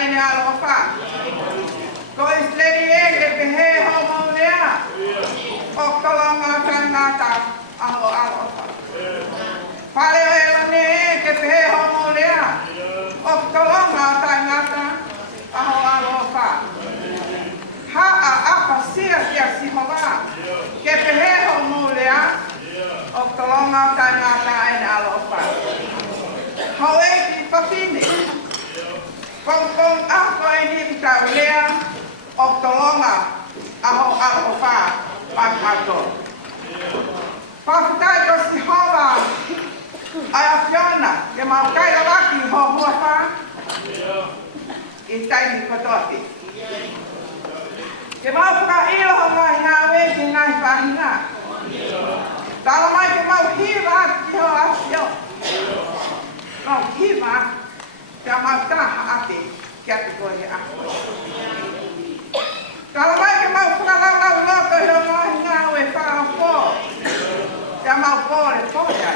aine alofa. Ko isleri ke pehe homo lea. O kolonga tangata aho alofa. Pale ne ke pehe homo lea. O kolonga tangata aho alofa. Ha a apa sia kia sihova. Ke pehe homo lea. O kolonga tangata aine alofa. Hawe ki papine. Kong ako ini lea o kolonga aho alofa pagmato. Pafutai ko si Hova ay Fiona ke mau kai laki ho huafa. Itai ni kodoti. Ke mau ka ilo ngai ngawe ki ngai pahinga. Talo mai ke mau hiva ki ho asio. Mau hiva ka mau taha ate ki ate koe ako. Kalau mai ke mau pukalau loto yo ngai ngawe pa ya mau pole ya.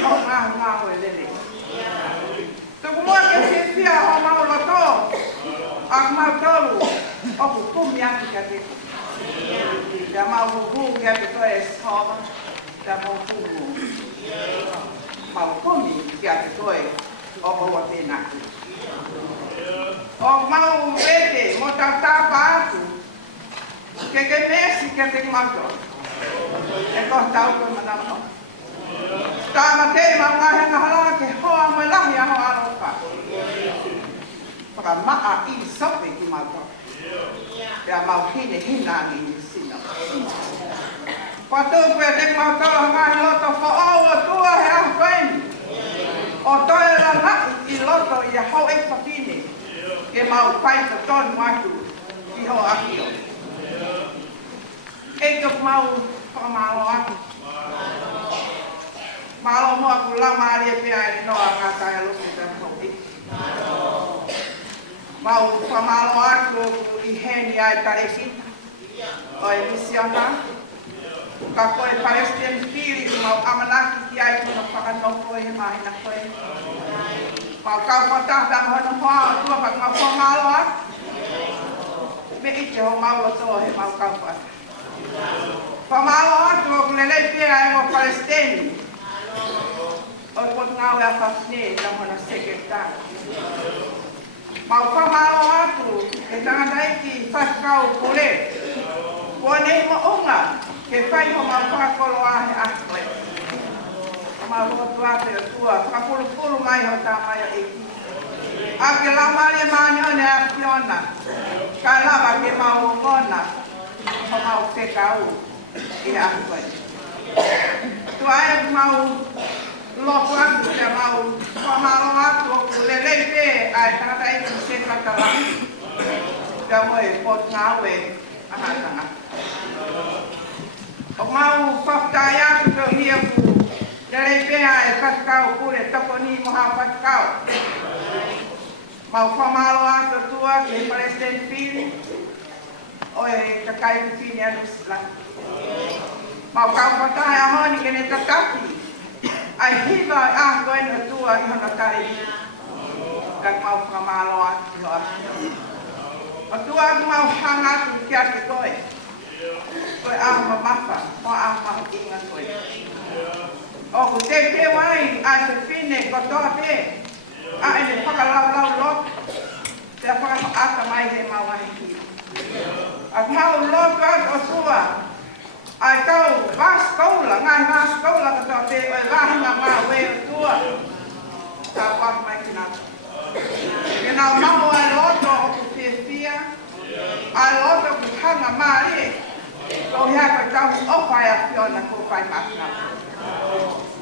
Oh ngawe lele. Semua ke sia ho mau loto. Ak mau tolu. Oh hukum yang kate. Ya mau hukum ya beto es homa. Ya mau hukum. Mau hukum ya beto es. Oh bawa tenak. Oh mau vete, mau tapa tu. Que Messi que tem manto. É cortar o que mandamos. Tá matei mangai na hala que hoa mo lah ya ho aropa. Para maa I sope ki manto. Ya mau hine hinani sino. Patu pe tem manto ngai loto fo o tua ya fen. O toi la na I loto ya ho e papine. Que mau pai to ton matu. Ki ho akio. Ego mau pamalo aku. Malo mo aku lama dia pia no kata ya lu kita hobi. Mau pamalo aku ihen ya taresit. Oi misiona. Kako e Palestine fili mau amalaki kia itu no pakan no koe mai na koe. Mau kau patah dan hono pa tua pak mau pamalo aku. Me ite ho mau to he mau kau patah. Pamalo aku lele pia mo Palestine. O pot ngawe apa sini dalam mana sekretar. Mau pamalo aku kita ngai ki pas kau boleh. Kone mo onga ke fai ho mau pa koloa aku. Mau tua tua kapulu mai ho tama ya iki. Ake lama le manyo ne Fiona. Kala ba ke mau ngona. Mau ke kau. Ia aku. Tuai mau logo aku ya mau pamalo aku lele pe ai tata itu se kata ya mau pot ngawe aha. Mau paktaya ke dia ku lele pe ai kau kure taponi mohabat kau. Mau pamalo aku tua ke Palestine fili. Oi kakai fili anus lang. Mau kau patah ya honi kene tatapi. Ai hiva koe na tua I hona tari. Kak mau pamalo atu atu. Atua mau hanga tu kia ke koe. Koe mamafa, mo mau ingat koe. O ku te wai a te fine kotoa te. A ene whakalau lok. Te whakaata mai he mau ahi. Ak mau lok o tua. Ai kau vas sekolah, ngai vas sekolah ke te oi lahna ma we tua. Ta pas mai kina. Kena mau ai loto ku fia. Ai loto ku hanga mari. Ko ya ka tau o pai Fiona ko pai masna.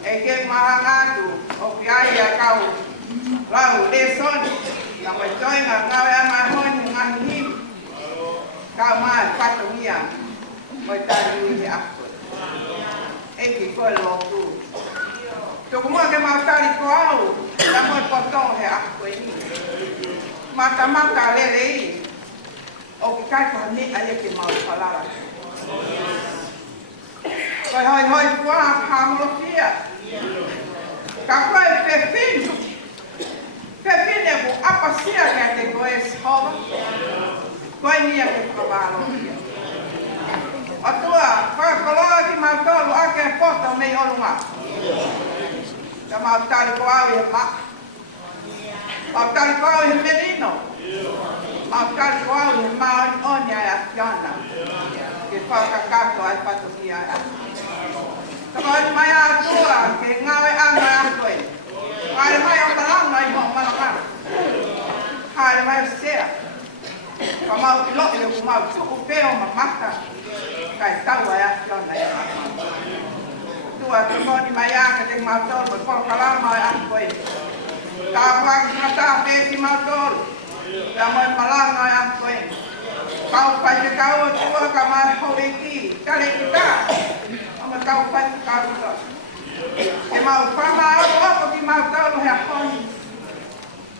E ke mahangatu o kiai ya kau. Lau leson. Na mai toi nga ngawe ama honi ngahi. Kau mai patungia. Mai tadi ni aku. Eki ko lotu. Tu kumua ke mau tali ko au. La mo potong he aku ini. Mata lele. O kai ko ni ale ke mau palala. Hoi kuah hamlokia. Kakoi pepin. Pepin bu apa ia ke whakawalo ia. Atua, whakakoloa ki mautolu ake pota mei olunga. Ka mautari ko au e ma. Mautari ko au e merino. Mautari ko au e maoni onia e atiana. Ke whakakato ai patoki ai ati. Takoi mai atua ke ngawe anga atoi. Haere mai o malanga i ho malanga. Haere mai o sea. Ka mau ki loki o kumau tuku peo mamaka. Kai tau ai atiana e mamaka. Tua tukoni mai anga te mautolu e whakalama ai atoi. Ka whakata pēti mautolu. Ka mai malanga ai atoi. Kau pai te kau o tua ka mai hoi ki. Kare ki tā. Ama kau pai te kau tua. E mau whama o ki mautolu hea honi.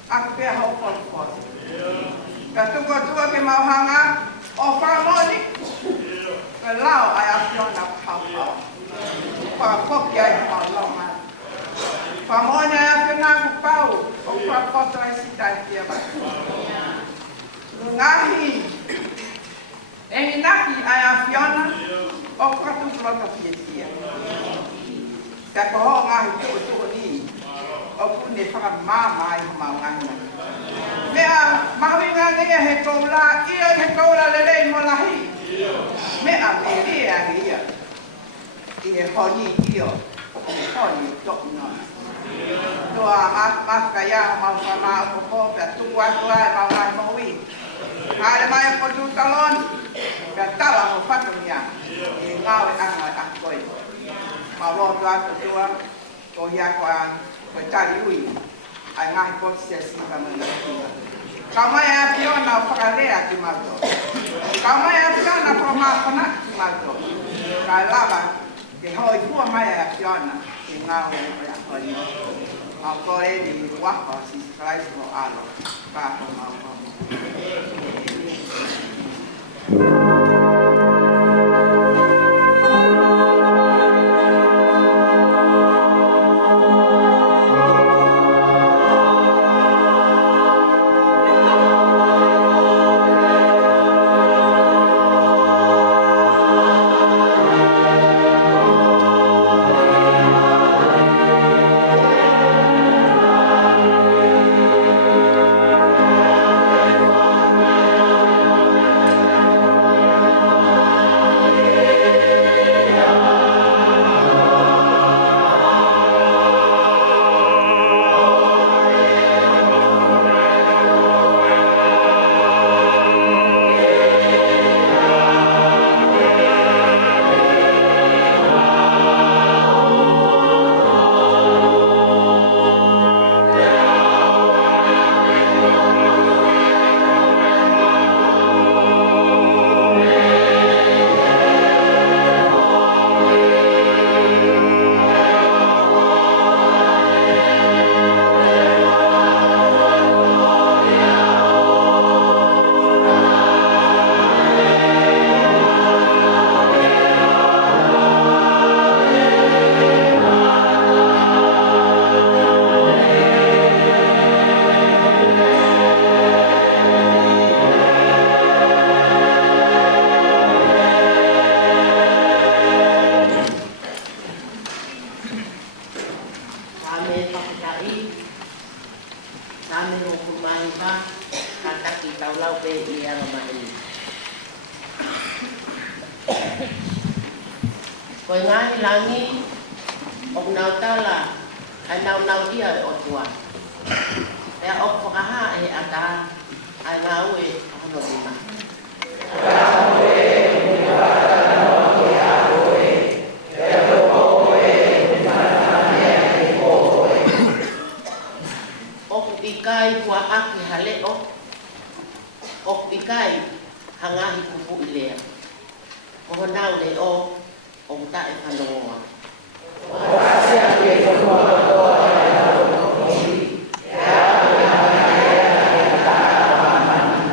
Aku pēr hau polu. Ka tuko tua ke mau hanga o whamoni. Ka lau ai ationa hau. Whakoki ai hau lau mai. Whamoni ai ationa kupau. O whakoto ai sitai kia mai. Ngahi. E naki ai ationa o katu flota fietia. Ka koho ngahi tuko ni. O kune whakamama ai mau ngana. Mea mawinga ngia he koula, ia he koula lelei mo lahi. Mea me rea ia. I he honi io, honi tok nona. Toa maka ia mau whama o kope, tuku atu ai mau ngai maui. Haere mai o tu talon, ka tala mo whakamia. I ngawe anga akoi. Mau roto atu tua, ko hia ko tari ui. Ai ngahi poti sia sika mana tua. Kamai a Fiona whakarea ki mato. Kamai a Fiona whamahana ki mato. Kai lava, ke hoi kua mai a Fiona, ki ngāo e a hoi. Au kore ni waka si Christ o alo. Kāko mau mau. Koe ngahi langi, o nau tala, ai nau ia o tua. Ea o whakaha e ata, ai ngau e hono rima. O kupikai kua aki haleo, o kupikai hangahi kupu ilea. O nau le o tae whanongoa. O kasi ake whanua toa e hao kohi, e hao e hangaia e tae whanani.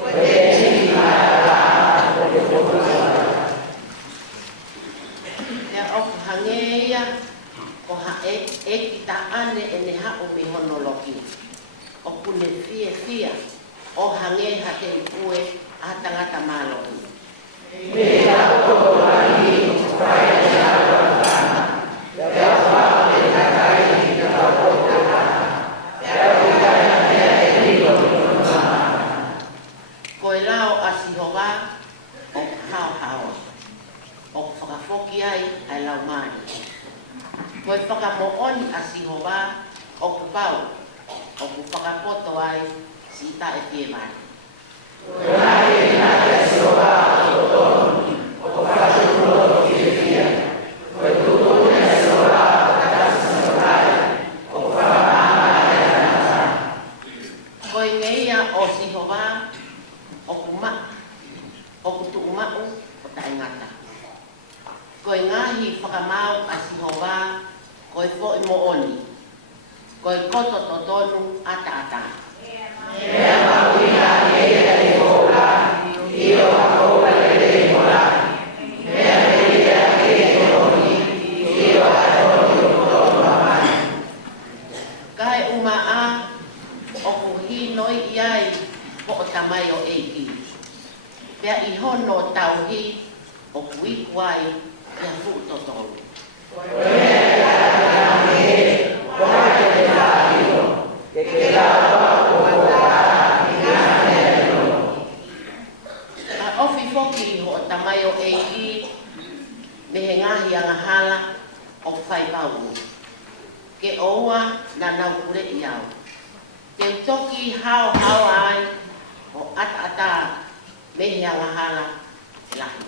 O te tiki mai raa o te whanua. E o hangeia, o ha e ki ta ane e ne hao me honoloki. O kune fia, o hange ha te ue a tangata malo. Koe lao a sihoga o hao hao. O whakafoki ai lau mai. Koe whakamooni a sihoga o kupau. O ku whakapoto ai si ta e pie mai. Koe ngeia o sihoga o kuma o kutu umau o taingata. Koe ngahi whakamau a sihoga koe fo i mooni. Koe koto totonu ata ata. Kai umaa o kuhi noi iai po o tamai o eiki. Pea i hono tauhi o kui kuai ia fu totonu. A ofi foki ho o tamai o eiki me he ngahi anga hala o whai pau. Ke oua na nau kure i au. Te toki hao hao ai o ata ata me he anga hala e lahi.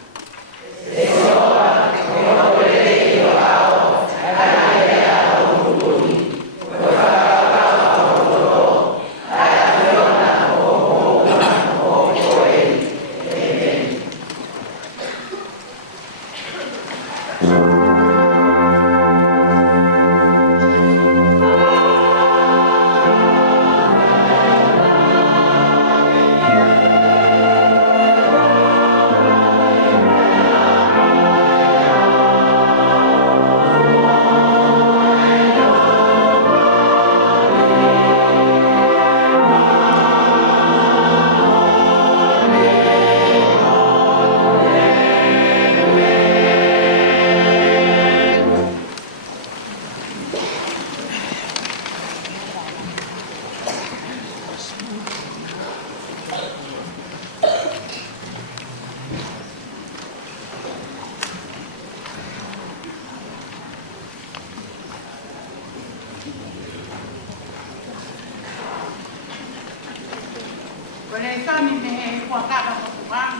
Koleksoni me kwa kaka kwa kubang,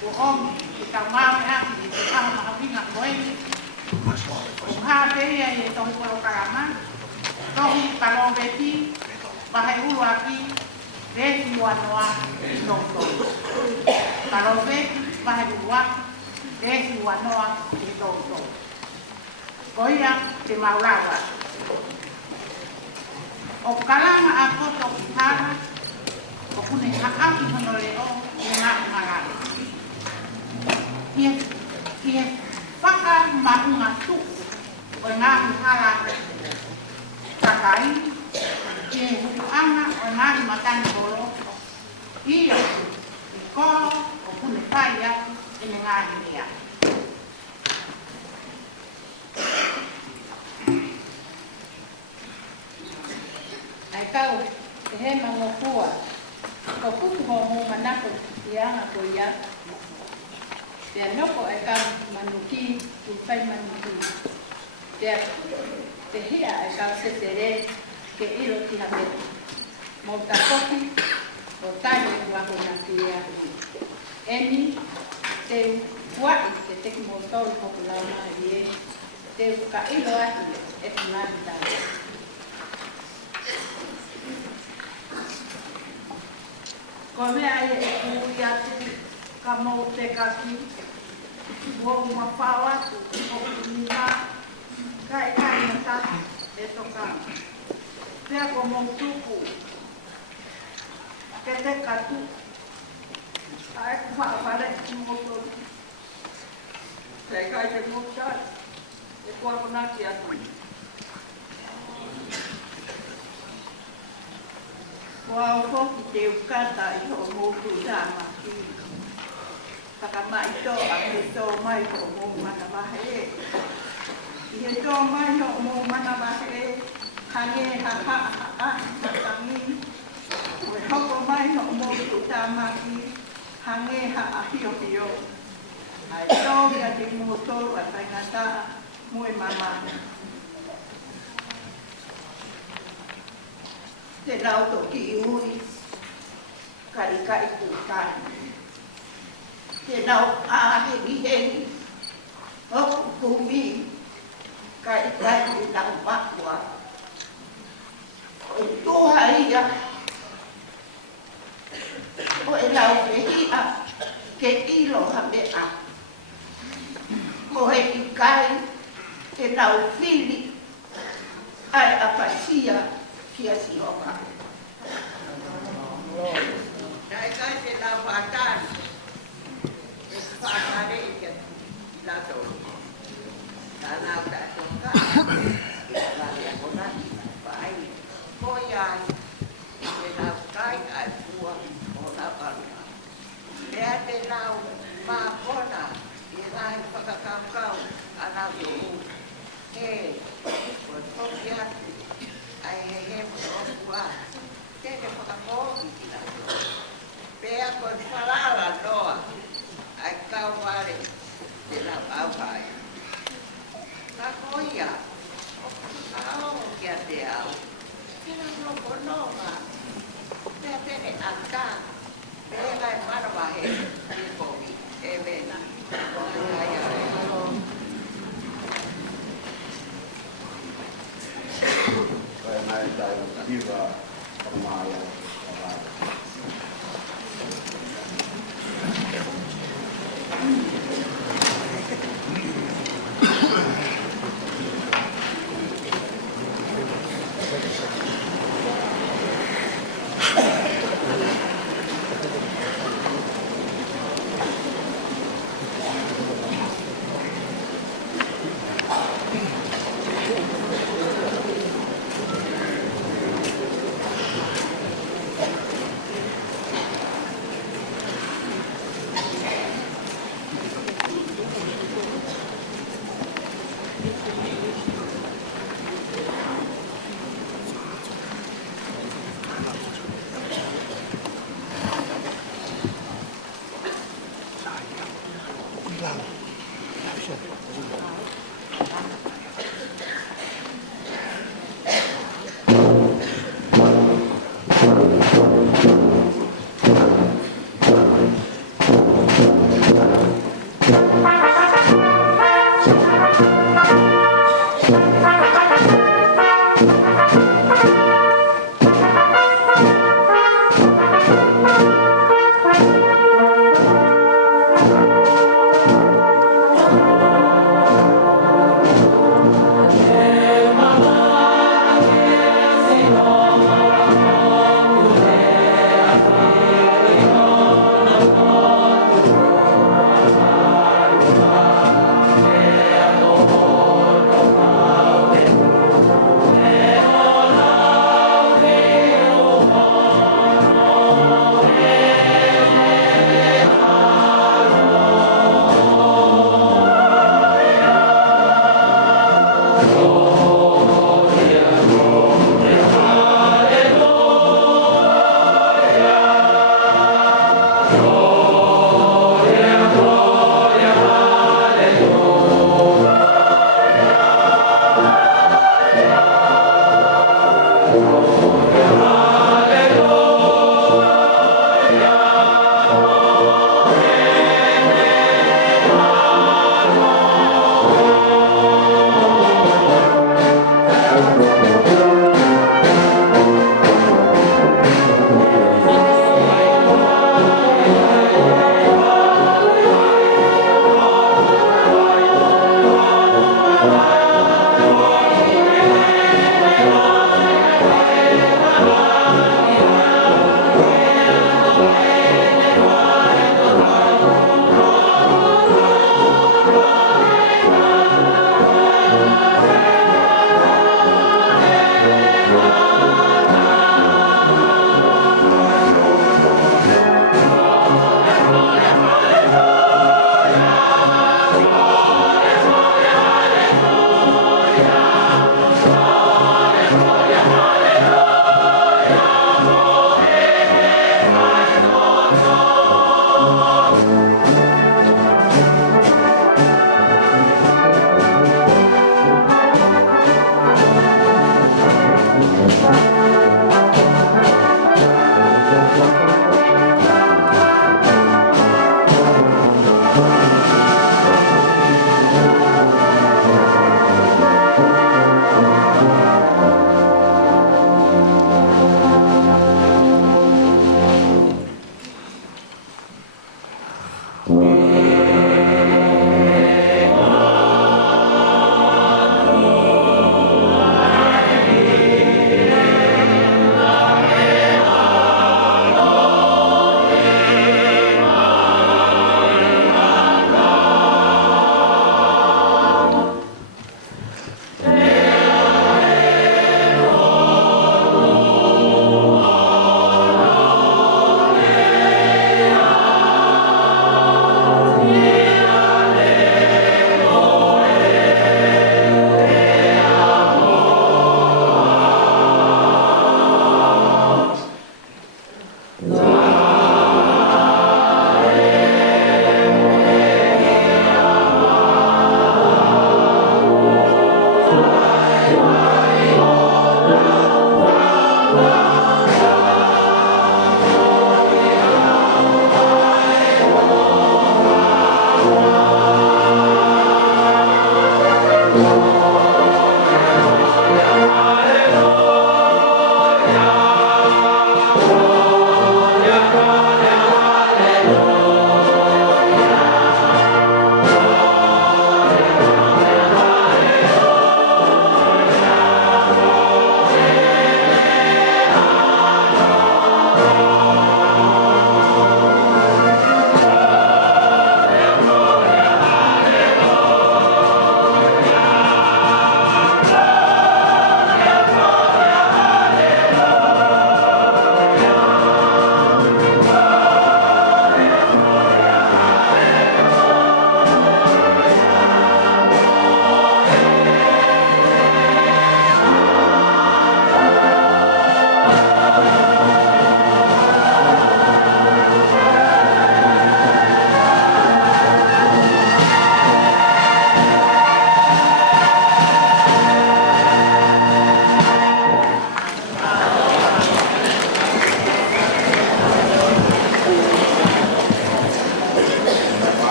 kuong, itamame aki, itama makapinga koe. Uha peia e tohi kolo karama, tohi kalobeti, bahai ulu aki, resi wanoa, tonto. Kalobeti, bahai ulu aki, resi wanoa, tonto. Koia te maulawa. O kalama ako to kitara, o kune haaki honoleo i ngā marare. Ie whaka maunga tuku o ngā hara takai, ie hukuanga o ngā matani horo, iyo i koro o kune pai aku i ngā hiria. Ai kau, te he mangopua, ko putu ho mo manako i anga ko ia. Te anoko ai kau manuki, tu pai manuki. Te hia ai kau se tere ke iro ki hametu. Mo ta koki, o tani waho na kia. Eni, te wai te teki mo tau populauna i e, te ka ilo ati e tunani tau. Ko mea e kui atu ka mou te kaki, wau mawhau atu, o kunina, kai na tahi e toka. Pea ko mou tuku, ke te katu, ai ku whaapare ki mou toru. Pea kai te mou tari, e kua konaki atu. Ko Wao foki te ukata I ho moku dama ki. Whakamai tō a he tō mai ho mō mana wahe. I he tō mai ho mō mana wahe, hange ha ha ha ha matangi. Ue hoko mai ho moku dama ki, hange ha a hio hio. Ai tō ia te mō tōru a taingata mue mama. Te nau toki I hui, karikai kūtai. Te nau āhengi hengi, hoku kumi, karikai te nau makua. O I toha ia, o e nau wehia, ke ilo ha mea. Ko he I kai, te nau whili, ai a pasia, kia si hoka. Nai kai te nā whātari. E whātari I kia lato. Tā nā tātou kā. E whātari a kona I whai. Koi ai. Te nā kai ai pua o nā parua. Mea te nau mā kona. I rai whakakaukau a nā tohu. He. Ko toki atu. Ai he mōkua. Tēne whakakohi ki nā tohu. Pea ko whalala noa. Ai kau ware. Te nā aukai. Ka koia. Ao kia te au. Tēnā noko nonga. Pea tēne aka. Pea kai marawahe. Te kohi. E mena. Ai ai. Kai näin tai hyvää omaa ja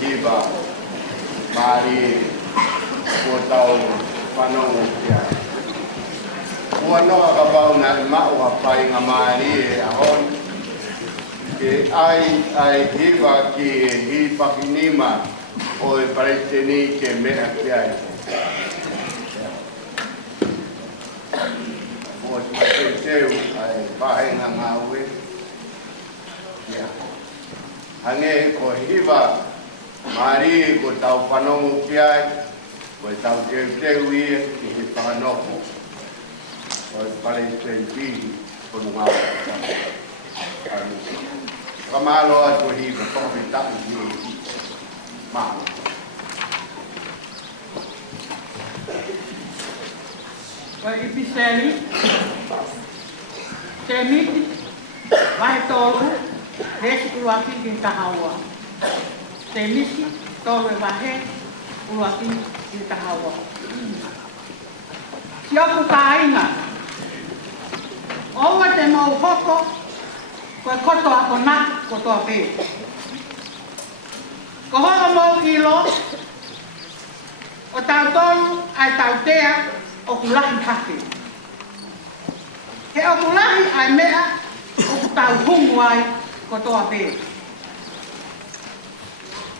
hiva mari ko tau panongo kia. Kua noa ka pau na mau hapai ngā mari e ahon ke ai hiva ki hi pakinima o e pareteni ke mea ki ai. O te teu ai pahenga ngā ue. Hange ko hiva mari ko tau panongo ki ai, ko tau teu ia ki he whanoko. O e pareteni ko ngā ue. Kamalo atu hiva toki taku ki maa. Vai ipiseli, te miti, vai tolu, resi uruaki ki tahaua. Te misi, tolu e wahe, uruaki ki tahaua. Si oku ka ainga, oua te mau hoko, koe koto ako na, koto a pē. Ko hoko mau ilo, o tau tolu ai tau tea, o kulahi hake. He o kulahi ai mea o kutau hungu ai ko toa pē.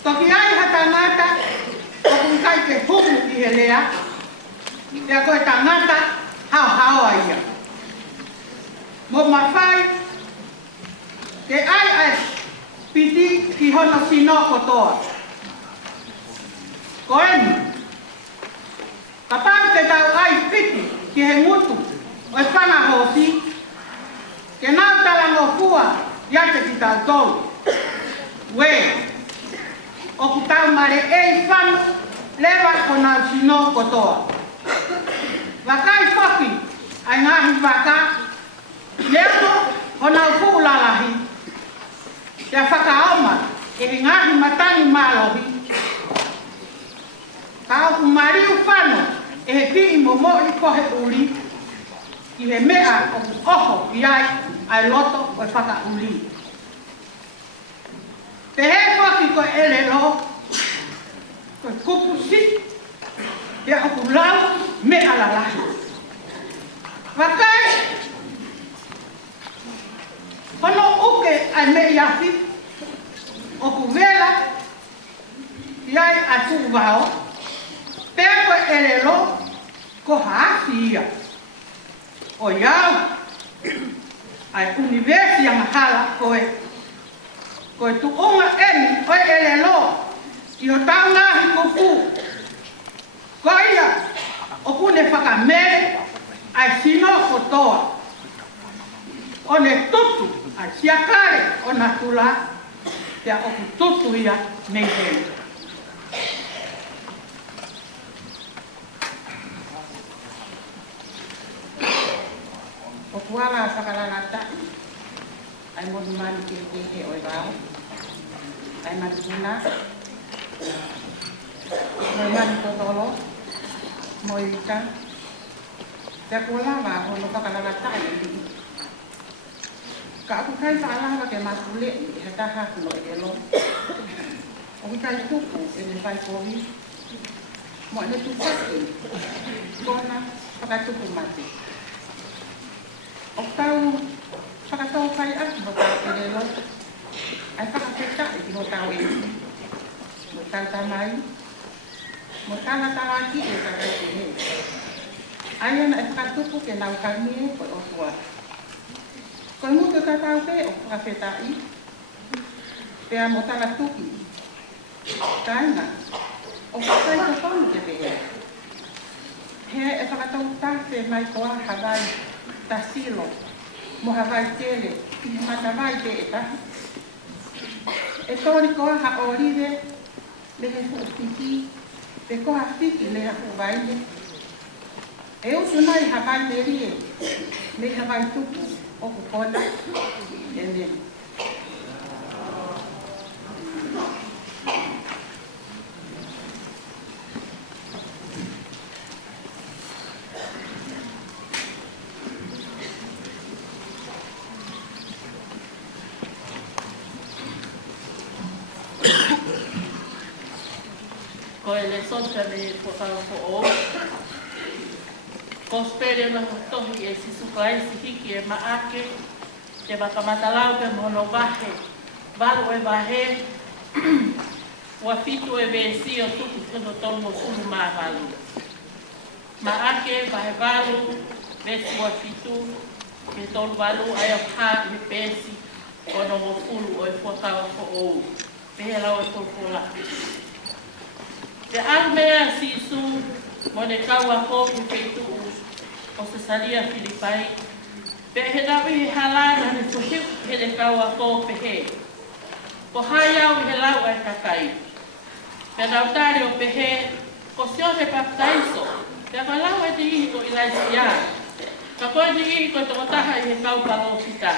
Toki ai hata ngata o kunkai ke hungu i he lea, ea koe ta ngata hao hao a ia. Mo mawhai, te ai piti ki hono sino ko toa. Ko eni, ka pāu te tau ai piti ki he ngutu o e whanga hosi, ke nau talango kua iate ki tau tolu. We, o ku tau mare ei whanu, lewa ko nau sino kotoa. Wakai whaki, ai ngahi waka, leto ho nau kuulalahi, te whakaoma e he ngahi matangi malohi, ka o ku mariu whanu, e he pii momo i kohe uri, ki he mea o ku oho i ai loto o e whaka uri. Te he whaki ko ele lo, ko kupu si, te o ku lau mea lalahi. Wakai, hono uke ai me iafi, o ku vela, i ai tu vao, pēr ko ele lo, ko haasi ia. O iau, ai universia mahala koe tu unga eni, oi ele lo, i o tau ngahi kuku. Ko ia, o kune whakamere, ai sino kotoa. O ne tutu, ai siakare o na tula, te o ku tutu ia nei hei. O kuala whakalangata, ai monu mani ki he oi rao, ai mani tuna, moi mani totolo, moi ika, te kualawa o no whakalangata i li. Ka aku kai whaalawa ke matule i he taha no e elo. O kai tupu e me whai kohi, mo ne tupake, kona whakatupu mati. O tau whakatau whai atu mo tau e relo, ai whakateta i mo tau e mo tau tamai, mo tala tawaki e kakete he. Ai ana e whakatupu ke nau kami e koe o tua. Koe muke katau pe o whakateta i, pea mo tala tuki. Kaina, o whakai ka whanu ke pe e. He e whakatau tawhi mai koa Hawaii, ta silo, mo Hawaii tele, ki he matawai te e tahi. E tori koa ha orire, le he huupiki, pe koha whiki le ha huwaile. E usu nai Hawaii te rie, le Hawaii tupu, o kukona, e le. ko e le sonta me whakaro ko o. Ko spere na tohi e sisu kai si hiki e maake, te wakamatalau pe mono wahe, waru e wahe, ua fitu e vesi o tuku tono tomo sulu maa walu. Maake, wahe walu, vesi ua fitu, ke tolu walu, ai au haa me pesi, kono mo fulu o e whakaro ko o. Pehe lau e polpola. Te almea sisu, mo ne kaua koku feitu o se saria Filipai, pe he nawi he halana ne tuhiu he ne kaua koku pehe. Ko hai au he lau ai kakai. Pe nautare o pehe, ko sione paptaiso, te aka lau ai te ihi ko ilaisia. Ka koe te ihi ko toko taha i he kau palo pita.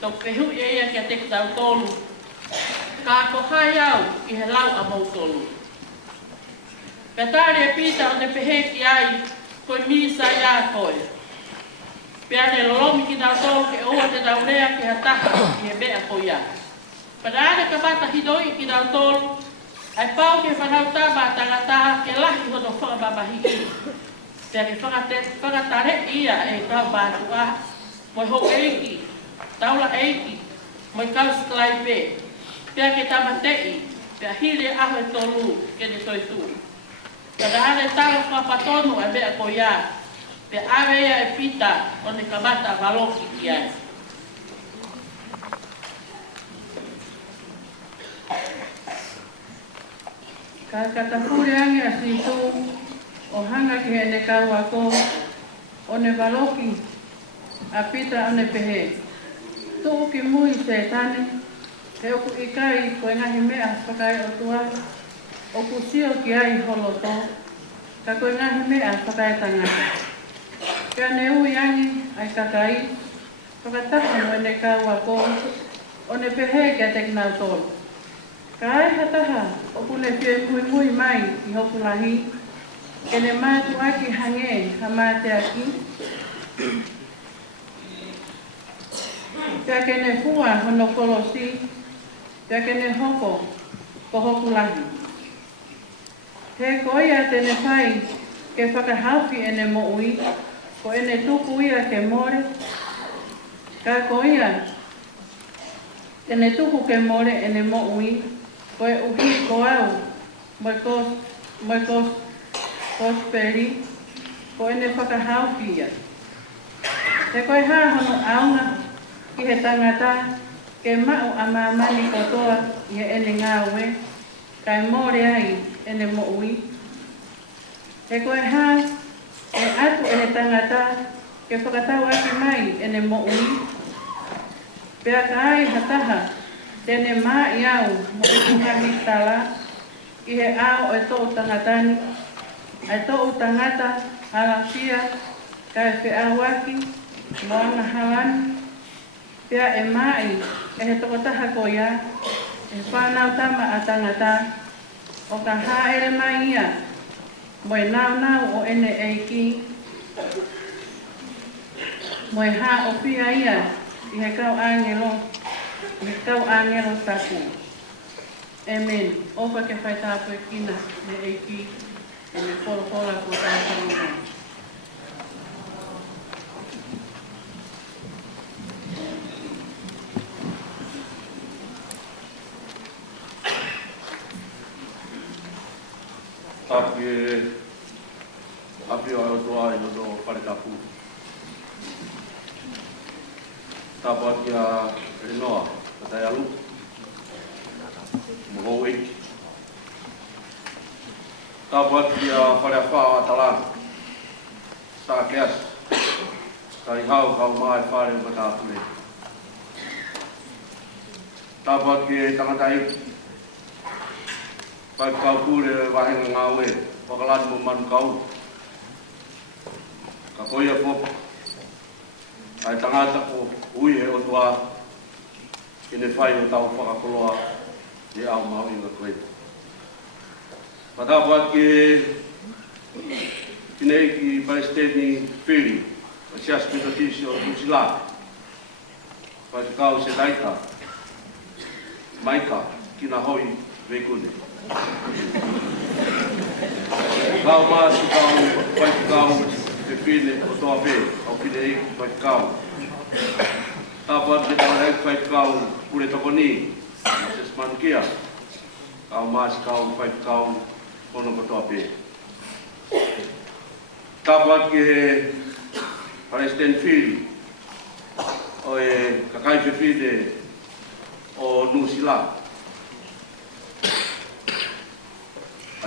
Tok pehu i eia kia te tau tolu. Ka ko hai au i he lau a mautolu. Pe tare e pita o te pehe ki ai, koe misa ia koe. Pe ane lolomi ki tau tolu ke oa te tau rea ki ha taha i he mea ko ia. Pe ane ka bata hidoi ki tau tolu, ai pau ke whanau tama tangataha ke lahi hono whakababahiki. Te ane whakatare ia e kau bātua, moi ho eiki, taula eiki, moi kau sklai pe. Pea ke tamatei, pea hile aho e tolu ke ne toi tu. Kada ane tala whapatonu e mea ko ia, pea awe ia e pita o ne kamata waloki ki ai. Ka katapure ange a situ o hanga ki he ne kaua ko o ne waloki a pita o ne pehe. Tuu ki mui se tane, he oku ikai koe ngahi mea whakai o tua, o kusio ki ai holoto, ka koe ngahi mea whakai tangata. Kia ne ui angi ai kakai, whakataha no e ne kaua ko, o ne pehe kia teknau tolu. Ka ai hataha, o kune pia mui mai i hoku lahi, ke ne mātu aki hange ha māte aki. Pea ke ne fua hono kolosi, pea ke ne hoko ko hoku lahi. He koia te ne whai ke whakahaupi e ne moui, ko e ne tuku ia ke more. Ka koia te ne tuku ke more e ne moui, ko e uhi ko au, moi kosperi, ko e ne whakahaupi ia. Te koe haa hono aunga ki he tangata, ke mau a mamani kotoa i he ene ngāwe, kai more ai ene moui. Te koe haa e atu e he tangata, ke whakatau aki mai ene moui. Pea ka ai hataha, tene mā i au mo e kuhami tala, i he au e tō tangatani, ai tō tangata halasia, ka e whi awaki, mo ana halani. Pea e mai e he tokotaha ko ia, e whanau tama a tangata, o ka haere mai ia, mo e nau o ene eiki, mo e ha o pia ia, i he kau angelo, i he kau angelo taku. Amen. Opa ke whai tāpu e kina me eiki, e me kora ko tāpu ngai. Api o aotoa i no pare tapu. Tāpua ki a Rinoa, katai alu. Mohoi. Tāpua ki a whare whaa atalana. Tā keas. Kai hau kau mai whare o tāpune. Tāpua ki e tangatai. Pai kau kure wahenga ngā ue. Whakalani mo manu kau. Ka koia pop. Ai tangata ko ui e o tua. Kene whai o tau whakakoloa. E au mau inga koe. Patau wat ke. Kine ki Palestini Fili. A sias pita tisi o Tusila. Pai kau se daita. Maika. Kina hoi vekune. Kau masi kau pai kau te pine o toa pe, au pine e pai kau. Tāpat te kau e pai kau pure toko ni, se smankia. Kau masi kau pai kau ono ko toa pe. Tāpat ke Palestine Field o e kakai pe pine o Nusila.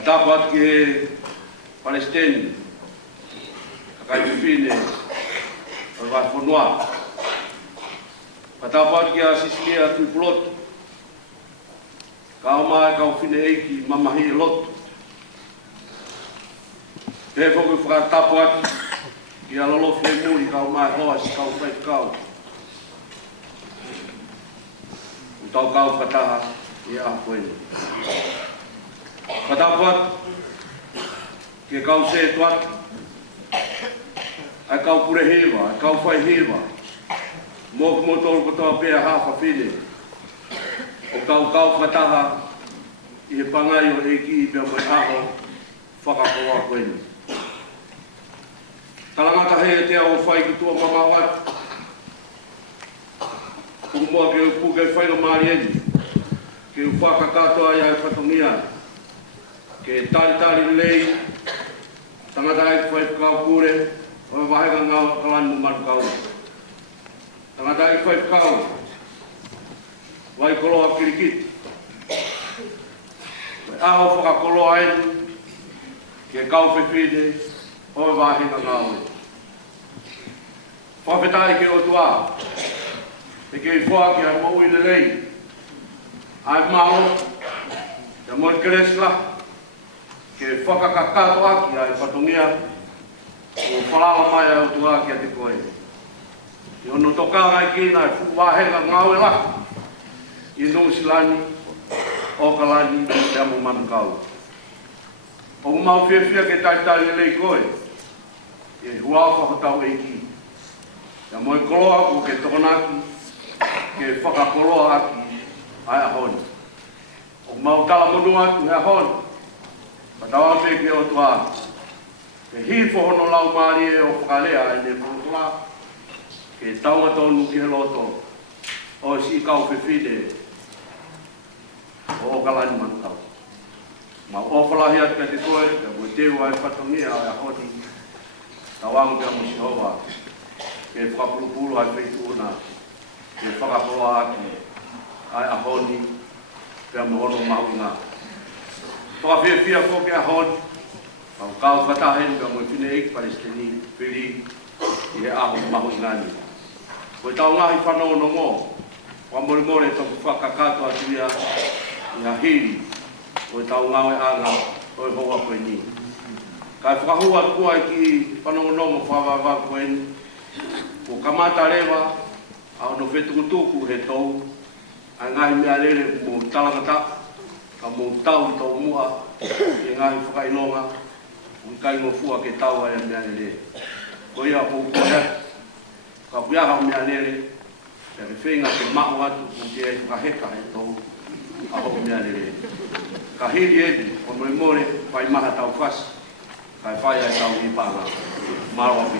Tāpat ke Palestine kakai pipine o Wafonua. Tāpat ke a Sisilia tui pulotu. Kau mai kau fine eiki mamahi e lotu. Pe foku whakatapat ki a lolofi e muri kau mai hoa si kau whai kau. Tau kau whataha i a koeni. Whatapat ke kau se tuat, ai kau pure hewa, ai kau whai hewa. Mōku mō tolu kotoa pēa hawha whine. O kau whataha i he pangai o eki i pēa mai aho whakakoa koeni. Talangata hei te ao whai ki tua mamawat. Kukumoa ke upu ke whainga marieni. Ke uwhaka katoa i ai whatongia. Ke tari lei. Tangata ai whai kau kure. O me wahenga ngau kalani mu manu kau. Tangata ai whai kau. Wai koloa kirikit. Aho whakakoloa ai. Ke kau whewhine. O me wahenga ngau. Whawhetai ke o tua. E kei whoa ki ai mau i le lei. Ai mao, te moi keresla, ke whakakakato aki ai patongia, o whalala mai au tua ki a te koe. I ono toka ai ki nai whahenga ngau e la, i Nusilani, o kalani, te amu manu kau. O mau whiawhia ke taitai le lei koe, e hua whakatau e ki. Te moi koloa ko ke tokonaki, ke whakakoloa aki ai ahoni. O mau tala monu atu he ahoni. Patawa me ke o tua. Ke hifo hono lau maari e o whakalea e ne pulukula. Ke taunga tonu ki he loto. O si kau whiwhide. O kalani manu kau. Ma o whalahi atu ka te koe, ka mui teu ai whatongia ai ahoni. Tawangu te amu Sihova. Ke whakapulupulu ai whituna. Ke whakapoloa aki ai ahoni pia mohono maunga. Toa whiawhia whoke ahoni, kau whatahen pia moi whine eik Palestini, whiri i he aho maunga ni. Koe tau ngahi whanau no mō, wa mori more toku whakakato atuia i a hiri, koe tau ngawe anga, koe hoa koe ni. Kai whakahua kua i ki whanau no mō whawawā koe ni, ko kamata rewa, au no whetukutuku he tau, a ngahi mea lere mō talangata, ka mō tau i tau mua, e ngahi whakailonga, ui kai ngō fua ke tau ai a mea lere. Ko ia hou kohe, ka kuiaha o mea lere, te rewhenga ke mao atu, o te e whakaheka he tau, a hou mea lere. Ka hiri ebi, o more, pai maha tau whasi, kai whai ai tau i pāna, maro api.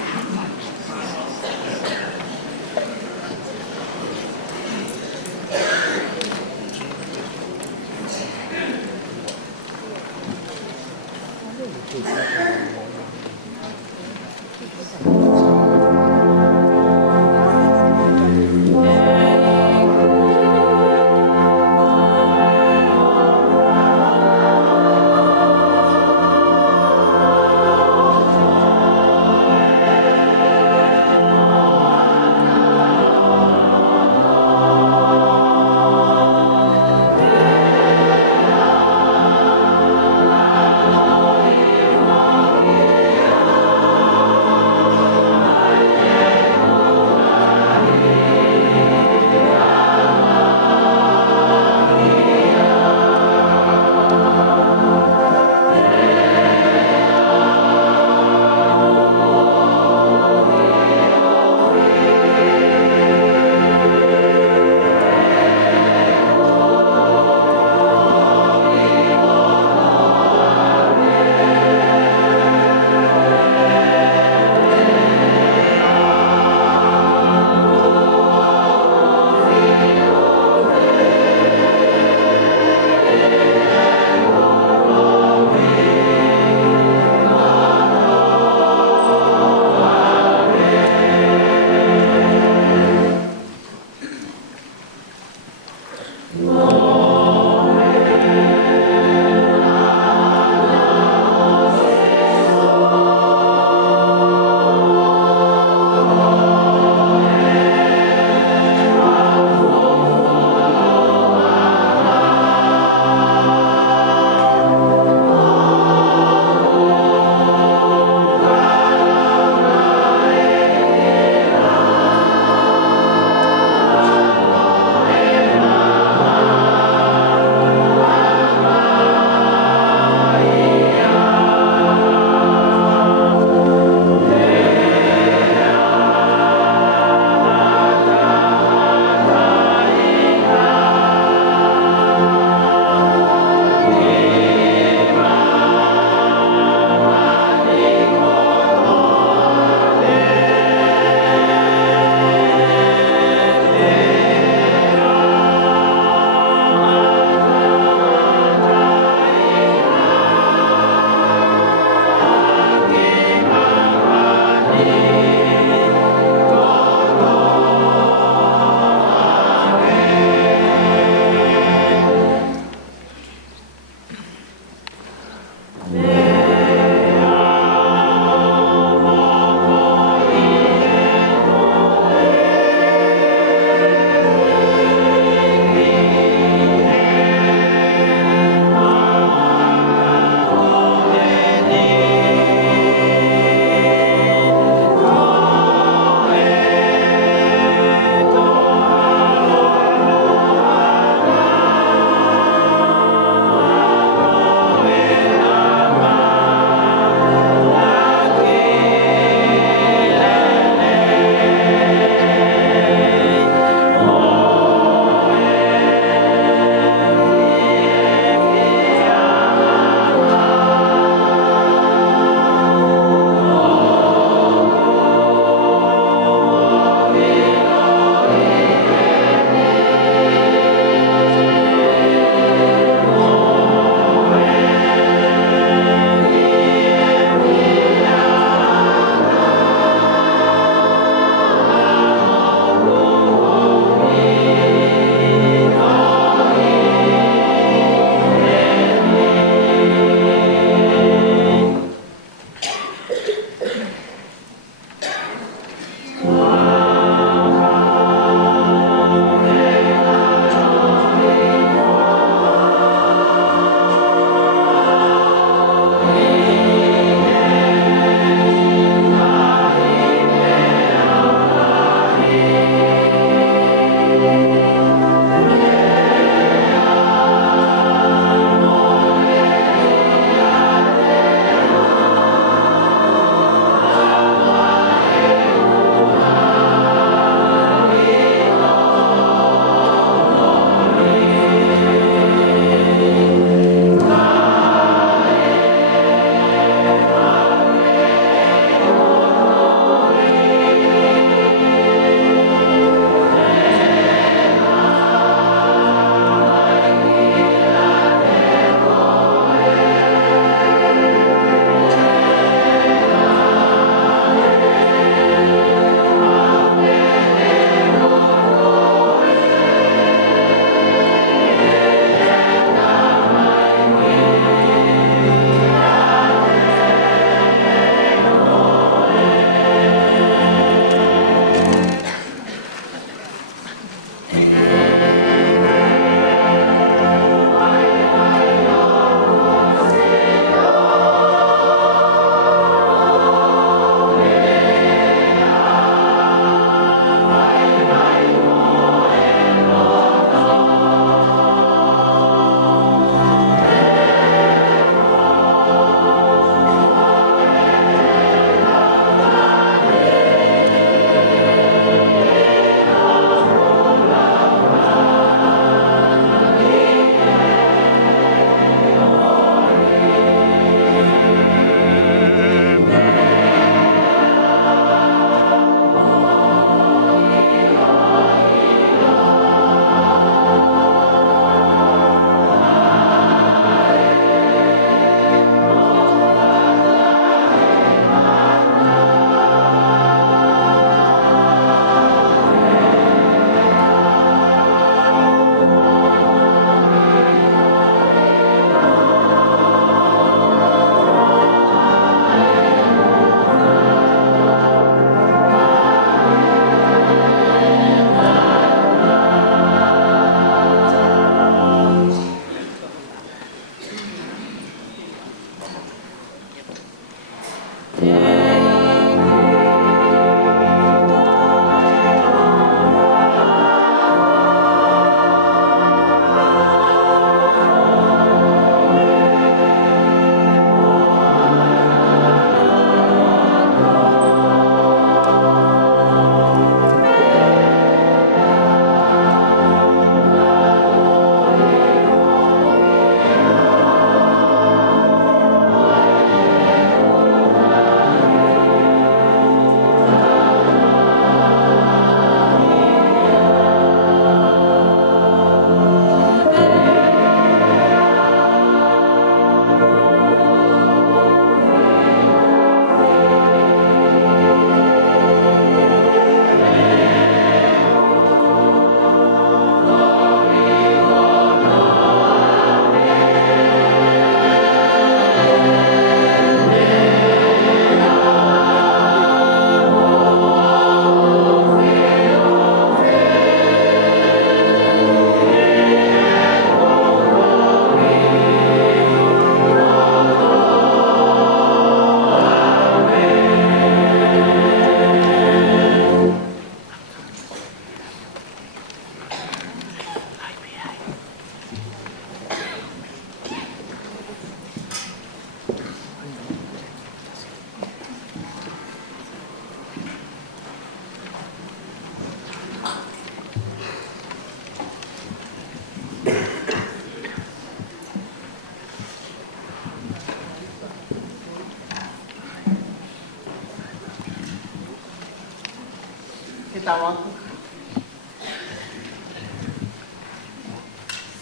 tawaku.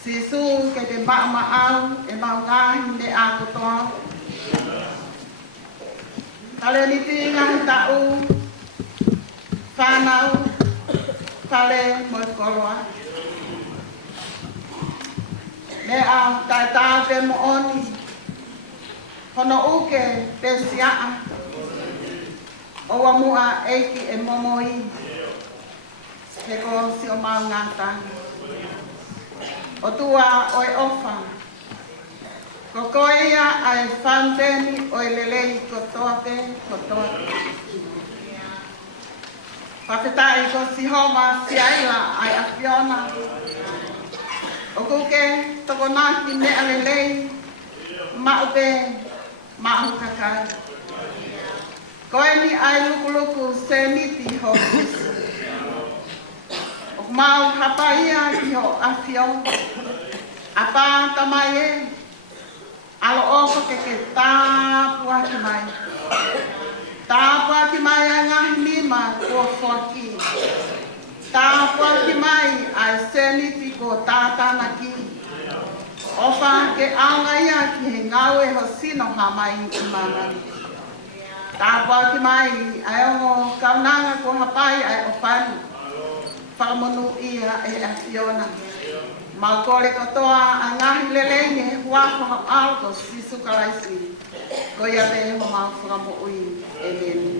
Sisu ke te maau e maungahi ne a kotoa. Kale ni ti ngahi tau, whanau, kale mo koloa. Me a tai tā te mo oni, hono uke te siaa, owa mua eiki e momoi, he ko si o mau ngātangi. O tua oi ofa, ko koe ia ai whanteni oi lelei kotoate. Whakatai ko si homa si aila ai a Fiona. O kuke toko naki me alelei, maupe, mau kakai. Koe ni ai lukuluku se niti ho sisu. O mau hapaia ki ho a Fiona. Apa tamai e, alo oko ke tāpua ki mai. Tāpua ki mai a ngahi lima kua whaki. Tāpua ki mai ai seniti ko tātana ki. Opa ke aunga ia ki he ngau e ho sino hamai i mamari. Tāpua ki mai ai ongo kaunanga ko hapai ai opani. Whakamonu ia e a Fiona. Mau kore katoa a ngahi lelei he huako ha alko sisu kalaisi. Ko ia te ho mau whakamo ui e leni.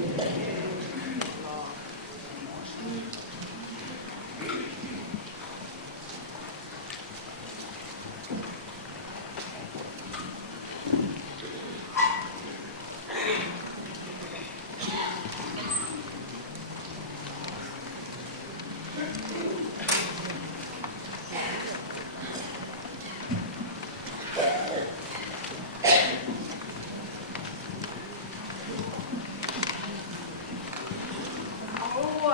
Oh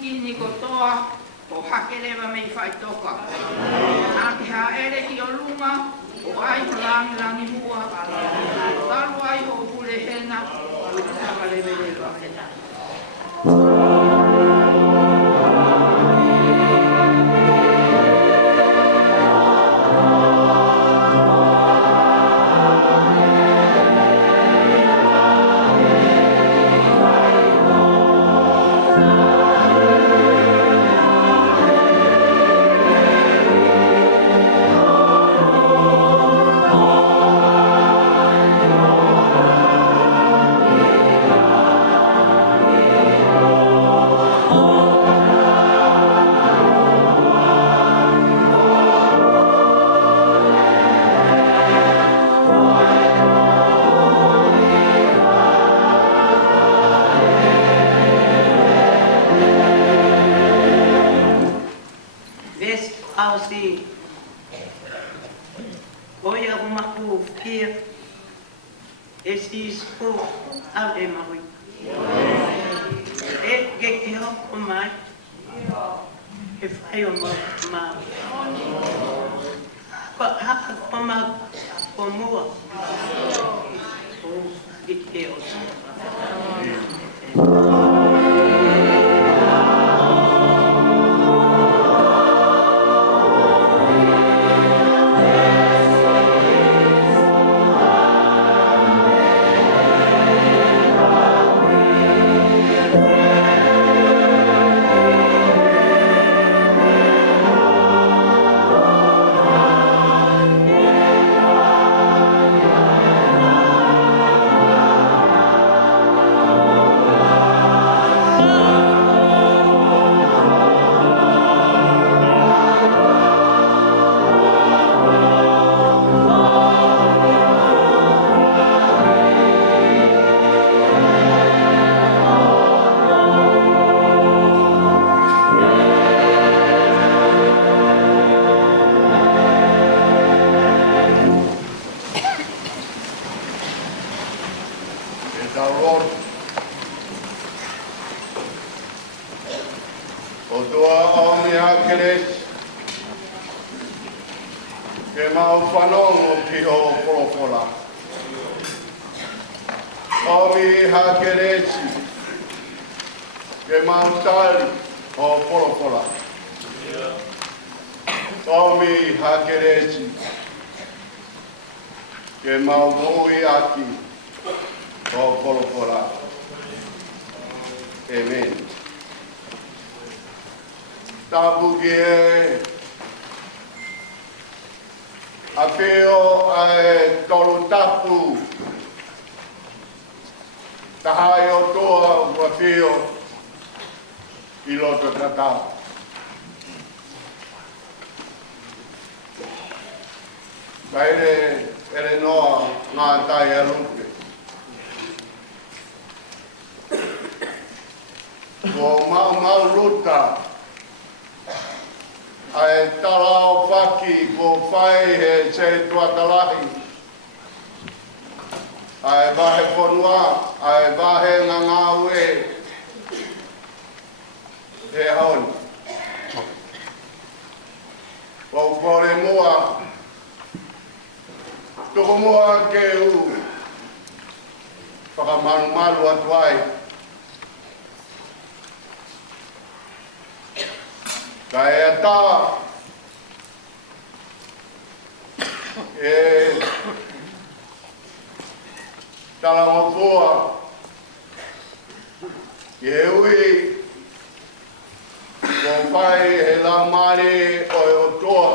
ki ni ko toa o hakerewa mei whai toka. Nā te ha ere ki o lunga o ai te langi mua. Taru ai ho ure hena o te whakarewerewa hena. Aussie. Oia umaku kia. Is ko au e maui. E ke ke hoko mai. E whai o mau. Haka ko mau ko mua. O i ke o Amen. Tabu ge apeo ai tolu tapu tahai o toa wapeo i loto tatau. Kaire ere noa ngā tai e luke. Ko mau ruta ai talao whaki ko whai he se tuatalahi. Ai wahe ponua, ai wahe ngangāue he haon. Ko kore mua, toko mua ke u, whakamaru atu ai. Ka e ata e talangopoa e ui ko whai he la mare o e otoa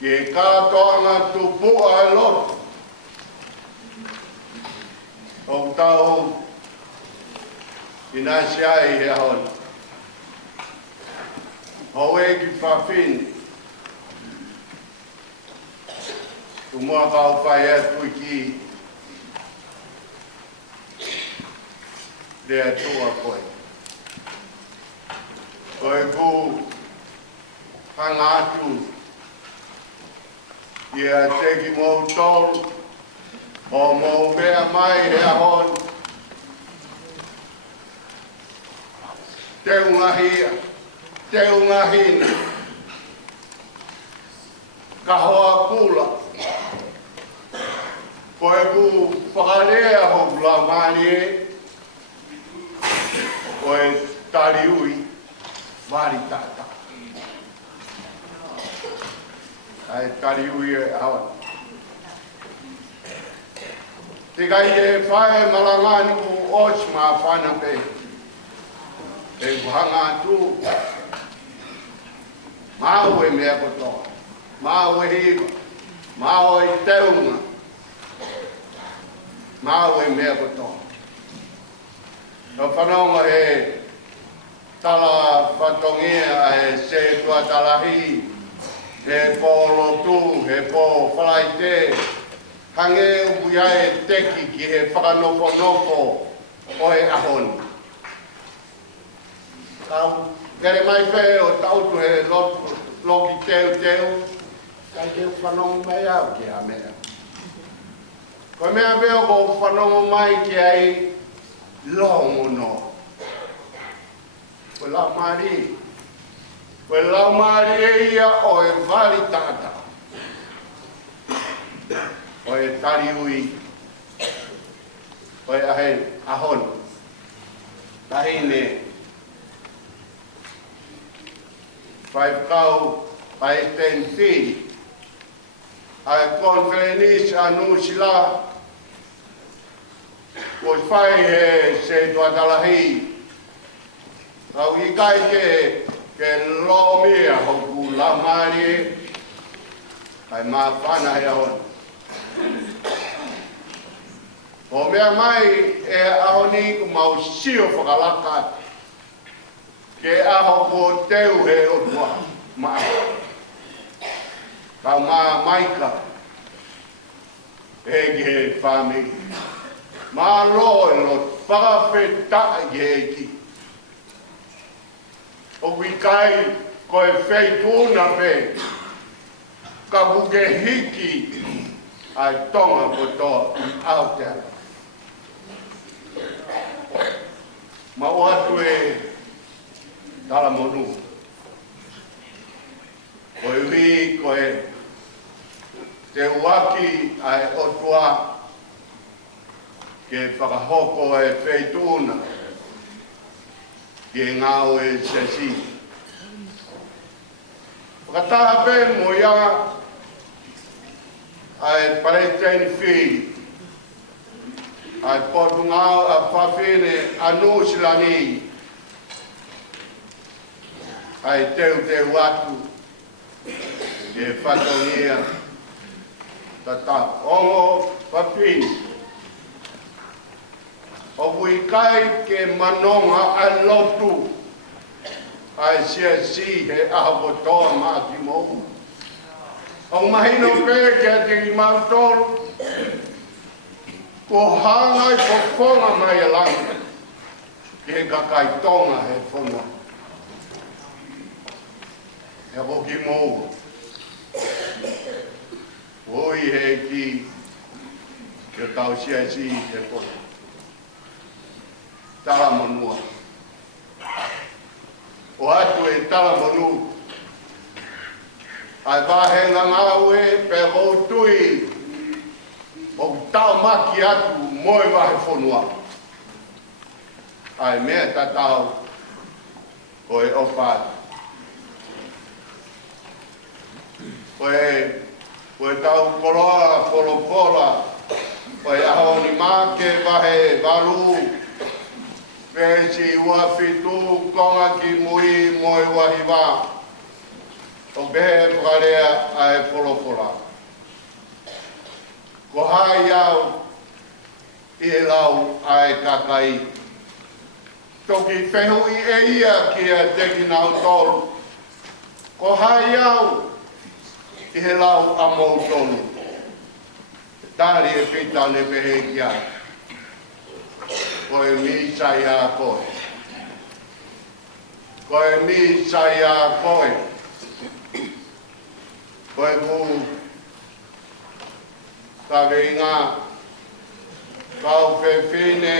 e kātoanga tupua e loto o tau ina siai he hon. Haue ki whawhin. Tu mua kau whai atu ki lea tua koe. Koe ku hanga atu ia teki mou tolu o mou mea mai he ahon te ungahia, te ungahina, ka hoa kula, ko e ku whakarea ho la mani e, ko e tari ui, wari tata. Ai tari ui e awa. Te kai e whae malangani ku os ma whana pe. E kuhanga tu. Mau e mea kotoa. Mau e hiwa. Mau e teunga. Mau e mea kotoa. No whanaunga he tala whatongia e se tua talahi. He polo tu, he po whalaite. Hange upuia e teki ki he whakanofo o e ahoni. Tau, kere mai pe o tautu he loki teu, kai ke whanongo mai au ki a mea. Koe mea peo ko whanongo mai ki ai longo no. Koe lau maari. Koe lau maari e ia o e wali tata. O e tari ui, o e ahe ahon, tahine, whai kau, ai ten fi, ai konferenis anu sila, o whai he se tuatalahi, au i kai ke lo mea hoku la mari, ai maa whana he ahon. O mea mai e ahoni ku mau sio whakalaka ke aho ko teu he o tua maa. Kau maa maika e ki he whami. Maa lo e lo whakawheta i he ki. O wikai ko e wheituna pe ka kuke hiki ai tonga ko toa au te ara. Ma o atu e tala monu. Ko e wi, ko e te uaki ai otua ke whakahoko e wheituna ke ngāo e sesi. Whakataha pe mo ia ai pareiteni fi ai potu ngau a whawhine anu silani ai teu atu e whatongia tata ongo whawhine o wikai ke manonga a lotu ai sia si he ahapotoa maa ki mohu. Au mahino pe kia te ki mautoro, ko hangai poponga mai e langa, ki he kakai tonga he whonua. He hoki mou. Oi he ki, ke tau sia si he whonua. Tala manua. O atu e tala manua. Ai wahenga ngau e pe houtui o tau maki atu moe wahe whonua. Ai mea tatau o e ofai. O e tau koroa, kolopola, o e ahoni make wahe waru, pesi ua fitu konga ki mui moe wahi wā. O behe whakarea a e polopola. Ko hai au i e lau a e kakai. Toki whehu i e ia ki a teki nau tolu. Ko hai au i he lau a mou tolu. Tāri e pita ne behe ki a. Ko e misa i a koe. Ko e misa i a koe. Koe ku tawenga kau whewhine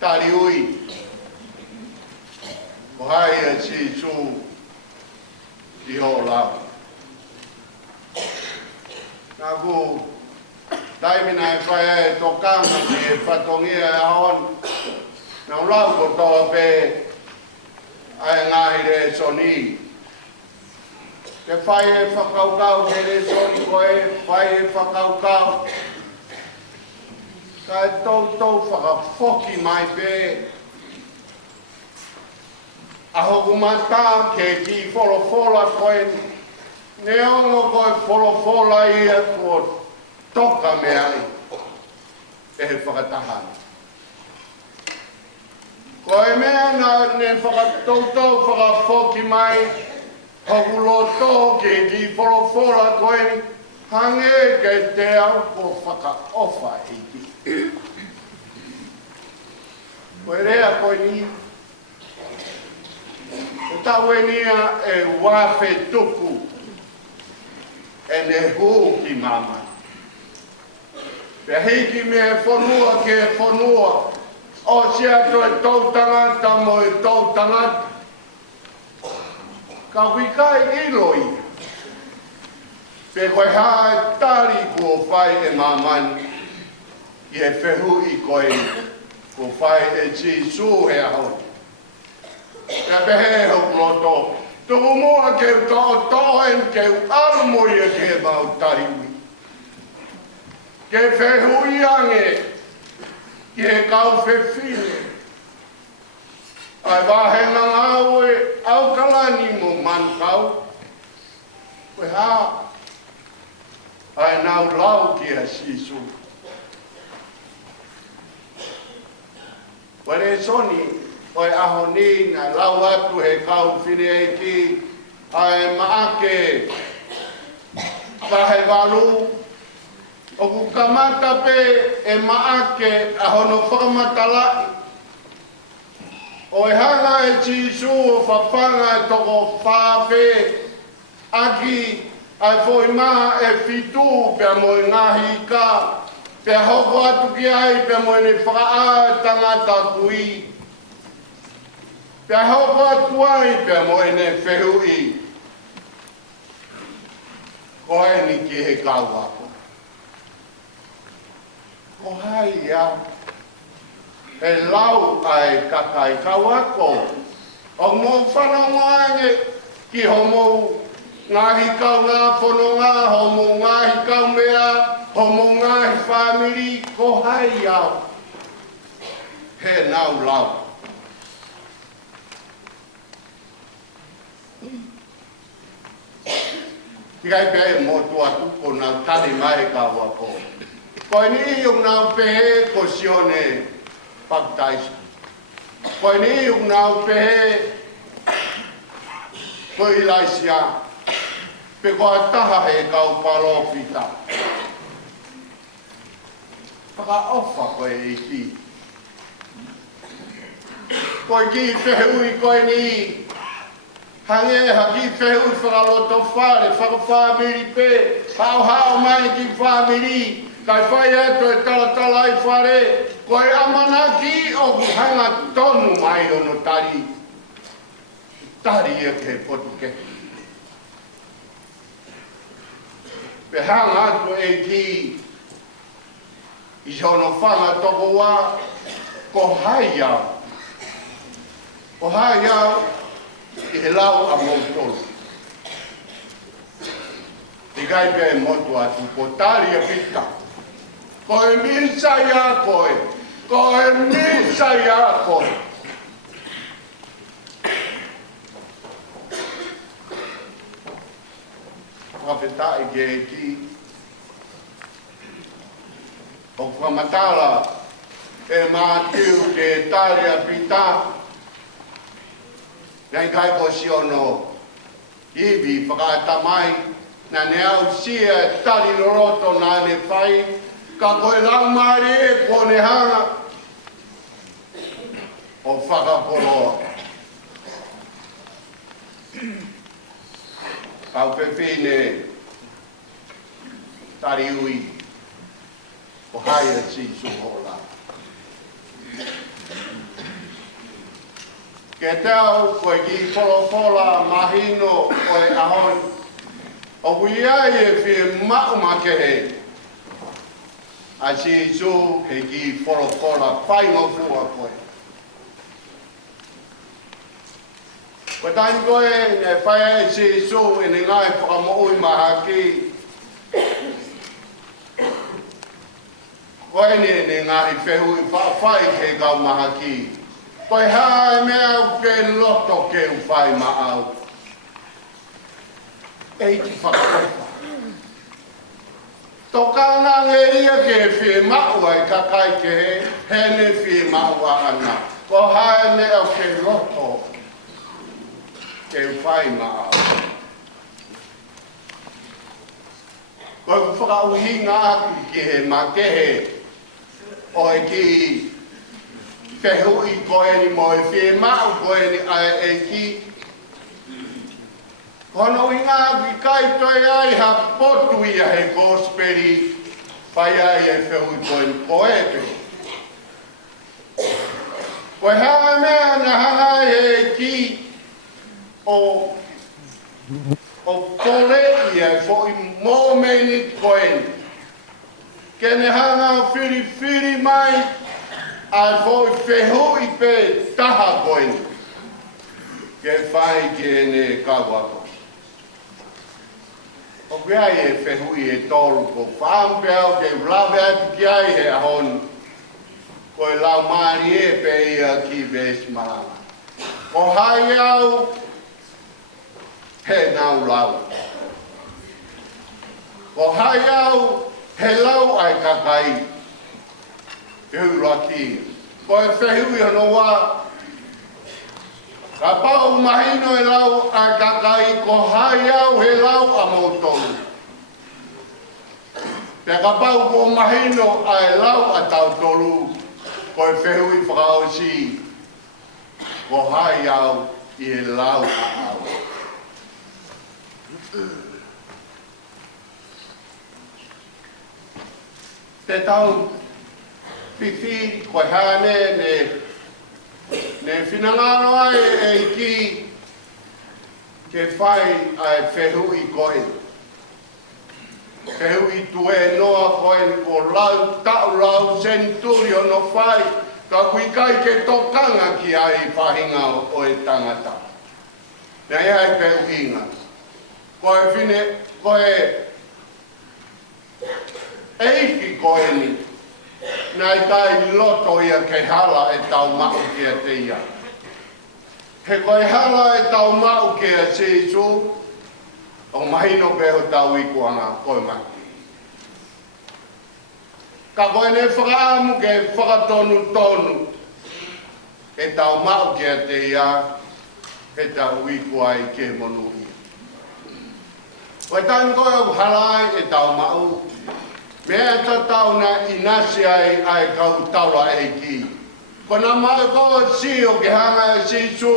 tari ui. Ko hai e si su i ho lau. Nā ku taimina e whai e tokanga ki e whatongia e ahon. Nā lau ko toa pe ai ngahi re soni. Te whai e whakaukau ke re soni koe, whai e whakaukau. Ka e tau whakafoki mai pe. Aho kumata ke ki wholofola koe. Ne ongo koe wholofola ia ko toka me ai. E he whakatahana. Koe mea na ne whakatautau whakafoki mai. Hoku loto ke ki wholofola koe. Hange ke te au ko whakaofa i ki. Koe rea koe ni. E taue nia e wafe tuku. E ne hu ki mama. Pe hiki me e whanua ke e whanua. O si ato e tau tangata mo e tau tangata. Ka wikai iloi. Pe koe haa e tari kua whai e mamani. I e whehu i koe kua whai e Jisu he aho. Ka pehe ho kloto. Tuku mua ke u to'o to'en ke u almoia ke mau tari ui. Ke whehu i ange. Ke kau whewhine. Ai wahenga ngau e au kalani mo mankau. Koe haa. Ai nau lau ki a sisu. Wale soni, oi aho ni na lau atu he kau whine e ki. Ai maake. Wahe walu. O ku kamata pe e maake aho no whakamatala. O e hanga e Jisu o whapanga e toko whawhe. Aki ai foi maha e fitu pe mo ngahi ka. Pe hoko atu ki ai pe mo ne whakaa e tangata kui. Pe hoko atu ai pe mo ne whehui. Ko e ni ki he kauako. Ko hai ia. E lau ai kakai kauako. O mo whanongange ki homo ngahi kau ngā whanonga, homo ngahi kau mea, homo ngahi whamiri, ko hai au. He nau lau. Tikai pēe mō tua tuko nau tari mai kauako. Koe ni yung nau pehe ko sione pagtaisi. Koe ni yung nau pehe ko ilaisia. Pe koa taha he kau palo pita. Paka ofa koe i ki. Koe ki whehui koe ni. Hange haki whehui whakaloto whare, whakawhamiri pe. Hau hau mai ki whamiri. Kai whai ato e talatala i whare. Koe amanaki o ku hanga tonu mai ono tari. Tari e ke potuke. Pe hanga atu e ki i hono whanga toko wā ko hai au. Ko hai au i he lau a moutos. I gai pe e motu atu ko tari e pita. Ko e misa ia koe. Ko e misa ia koe. Whawhetai ke e ki. O whamatala e mātiu ke tari a pita. Nei kai ko siono iwi whakaata mai. Na ne au sia tari loroto na ne whai. Ka koe laumari e ko ne hanga. O whakaporoa. Kau whewhine tari ui ko hai a Jisu hola. Ke tau koe ki polopola mahino koe ahon. O kuiai e whie mau makehe. A si su he ki polopola whaingofua koe. Koe tani koe ne whaia e si su e ne ngai whakamoui mahaki. Koe ne ngai whehui whai ke kau mahaki. Koe hae mea ke loto ke whai maau. Eiti whakaopa. Tokanga ngeria ke whie maua e kakai ke hene whie maua ana. Ko hae mea ke loto ke whai maau. Koe ku whakauhinga aki ki he makehe o e ki whehui koe ni mo e whie mau koe ni ai e ki. Kono i ngā ki kai toi ai ha potu ia he gosperi whai ai e whehui koe ni koe te. Koe hae mea na hangai he ki o kore ia e fo i mōmeni koe ni. Kene hanga whiri whiri mai ai fo i whehui pe taha koe ni. Ke whai ke ne kawako. O kia e whehui e tolu ko whampeau ke ulawe atu ki ai he ahon. Koe lau maari e pe ia ki ves maranga. Ko hai au he nau lau. Ko hai au he lau ai kakai. Te hui ki. Ko e whehui ano wā. Ka pau mahino e lau a kakai ko hai au he lau a motonu. Te ka pau ko mahino a e lau a tautolu ko e whehui whakaosi ko hai au i e lau a au. Te tau whiwhi koe hane ne whinangano ai e ki ke whai ai whehui koe. Whehui tue noa koe ni ko lau, tau lau, centurio no whai, ka kui kai ke tokanga ki ai whahinga o e tangata. Nei ai whehuinga. Koe whine, koe eiki koe ni. Nai kai loto ia ke hala e tau mau kia te ia. He koe hala e tau mau kia se su, o mahino peho tau ikuanga koe maki. Ka koe ne whakaamu ke whakatonu tonu, e tau mau kia te ia, e tau ikua i ke monu ia. Koe tanu koe o halai e tau mau, mea ta tau na inasi ai kau taula e ki. Kona mai koe si o ke hanga e si su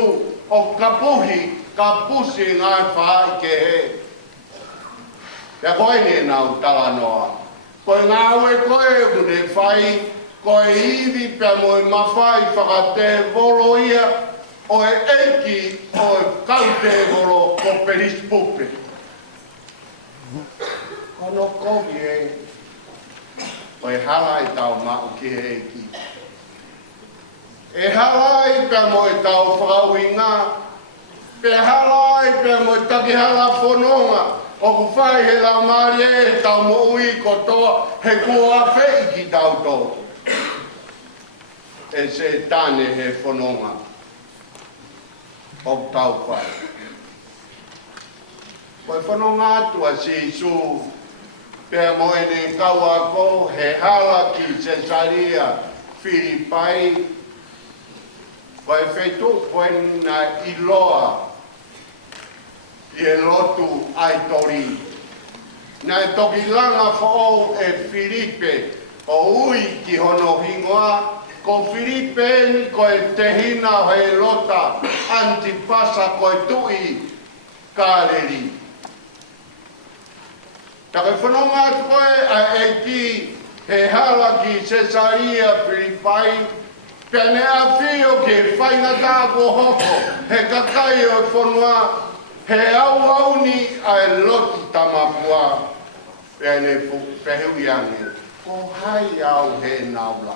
o kapuhi, kapusi ngai whai ke he. Ia koe ne nau tala noa. Koe ngāwe koe mune whai, koe iwi pia moe mawhai whakate volo ia, o e eki o e kaute volo ko perispupe. Kono kogi e, koe hala i tau mau ki he eki. E hala i pia moe tau whakauinga, pe hala i pia moe taki hala whanonga, o ku whai he lau maari e tau mo ui kotoa, he kua whei ki tau tō. E se tane he whanonga, o tau whai. Koe whanonga atua si su, pea mo e ne kaua ko, he hala ki Cesaria Filipai, koe whetu koe na iloa, i e lotu ai tori. Nā e toki langa whao e Filipe o ui ki hono hingoa, ko Filipe ni koe te hina he lota Antipasa koe tui kāreri. Ta koe whanonga atu koe a e ki he hala ki Cesaria Filipai, Pene a fio ke whainga tā ko hoko, he kakai o whanua, he au ni ai loti tamapua, pene pehu iange, ko hai au he naula.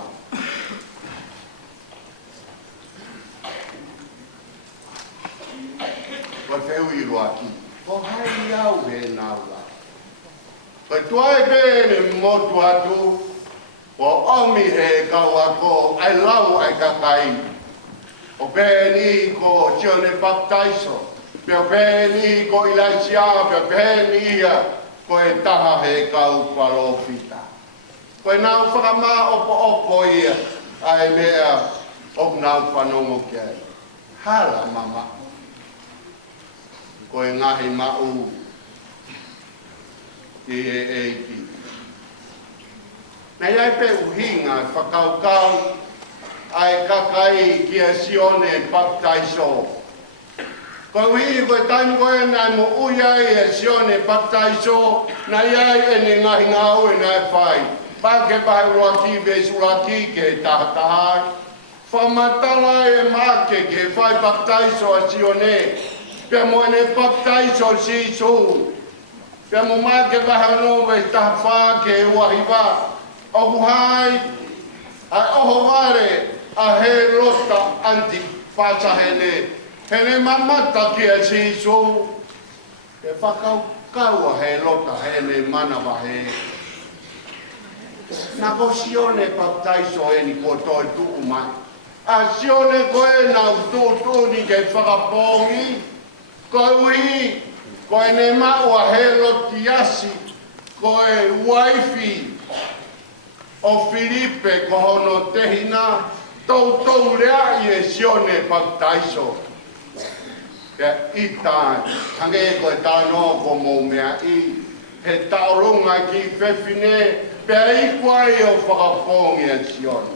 Ko pehu I roaki, ko hai au he naula. Ko tuai pene motu atu, o omi he kawako, ai lau ai kakai. O pēni ko Tione Baptaiso, pia pēni ko Ilaisia, pia pēni ia, ko e taha he kau palofita. Ko e nau whakama opo ia, ai mea o nau whanongo kia. Hala mama. Ko e ngahi mau I e eiki. Nei ai pe uhinga whakaukau ai kakai kia Tione Baptaiso. Ko uhi koe tainu koe nai mo uiai e Tione Baptaiso na iai e ne ngahi ngau e nai whai. Pake pahe uaki ves uaki ke tahatahai. Whamatala e make ke whai Baptaiso a Tione. Pia mo ne Baptaiso si su. Pia mo make pahe no ves tahawha ke uahiwa. O hai ai oho ware a he lota anti pasahene hele mamata ki a siso e whakau kaua he lota hele mana wahe na ko Tione Baptaiso e ni ko toi tu mai a Tione koe na tu ni ke whakapongi ko ui ko e ne maua he loti asi ko e waifi o Filipe ko hono tehina tau lea I e Tione Baptaiso. Pea ita, hange e koe tāno ko mō mea I, he taurunga ki whewhine, pea I kuai o whakapongi a Tione.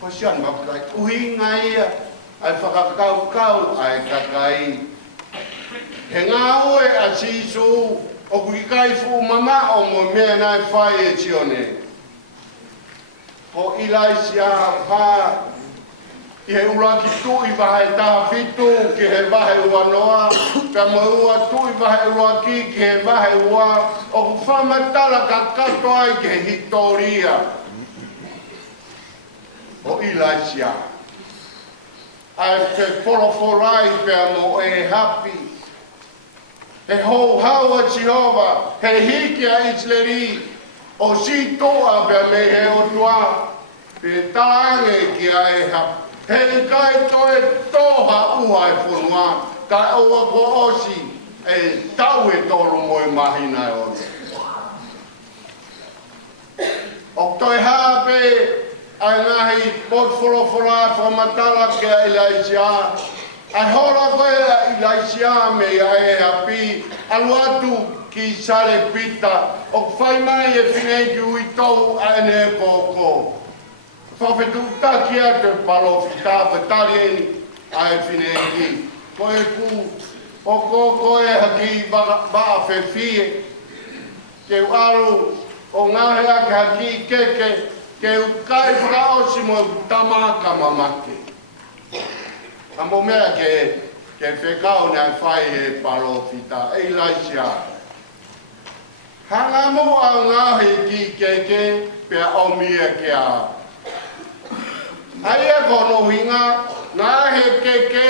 Ko Tione Baptaiso, uhinga ia, ai whakakau ai kakai. He ngā ue a sisu, o kui kai fu mama o mo mea nai whai e Tione. Ko Ilaisia pā, I he uraki tui wahe tā fitu ki he wahe ua noa, ka mo ua tui wahe uraki ki he wahe ua, o ku whamatala ka kato ai ki he hitoria. O Ilaisia. Ai te wholoforai pia mo e hapi, he hou haua Jehova, he hiki a Isleri, o si toa pia me he otua, pe taange ki a e hap. He kai toe toha ua e whunua, ka oa ko osi, e tau e tolu moi mahina e ono. O toi hape, ai ngahi pot wholofora whamatala ki a Ilaisia, ai hora koe a Ilaisia me a e hapi, alu atu ki sare pita, o whai mai e whinei ki ui tau a ene koko. Whawhetu taki a te palofita, whetari eni a e whinei ki. Koe ku, o koe haki waa whewhie, ke aru o ngahe ake haki keke, ke kai whakaosi mo tamaka mamake. A mo mea ke whekau nei whai he palofita, e Ilaisia. Hanga mo a ngahe ki keke, pia omia ke a. Ai e kono hinga, ngahe keke,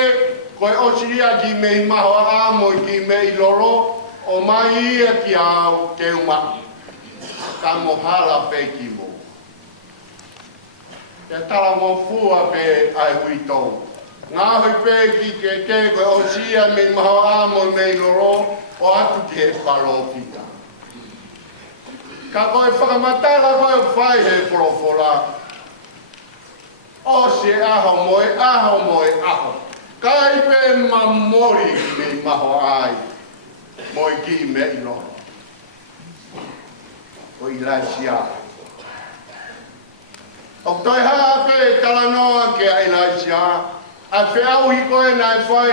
koe osiria ki mei maho a mo ki mei loro, o mai ia ki au ke umaki. Ka mo hala pe ki mo. Te tala mo fua pe ai huitou. Ngā hui pē ki ke koe o sia me maho amo mei loro o atu ki he palofita. Ka koe whakamatala koe whai he wholofora. O se aho moe aho. Kai pē mamori me maho ai. Moi ki me ilo. O Ilaisia. O toi haa pē talanoa ke a Ilaisia. A whiau hi koe nai whai,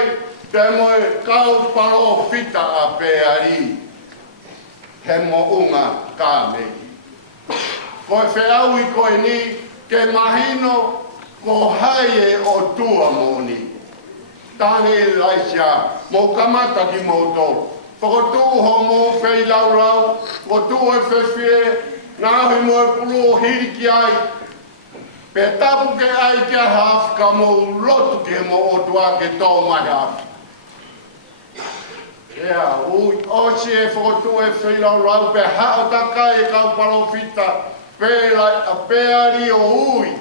te moe kau paro fita a pēari. He mo unga ka mehi. Ko e wheau I koe ni, ke mahino ko hae o tua mo ni. Tangi laisia, mo kamata ki mo tō. Whakotū ho mo whei lau rau, whakotū e whewhie, ngāhi mo e pulu o hiri ki ai. Pe tapu ke ai kia hawh ka mo lotu ke mo o tua ke tō mai hawh. Ea, ui, osi e whakotū e whei lau rau, pe hao takai e kau palofita, peari o ui,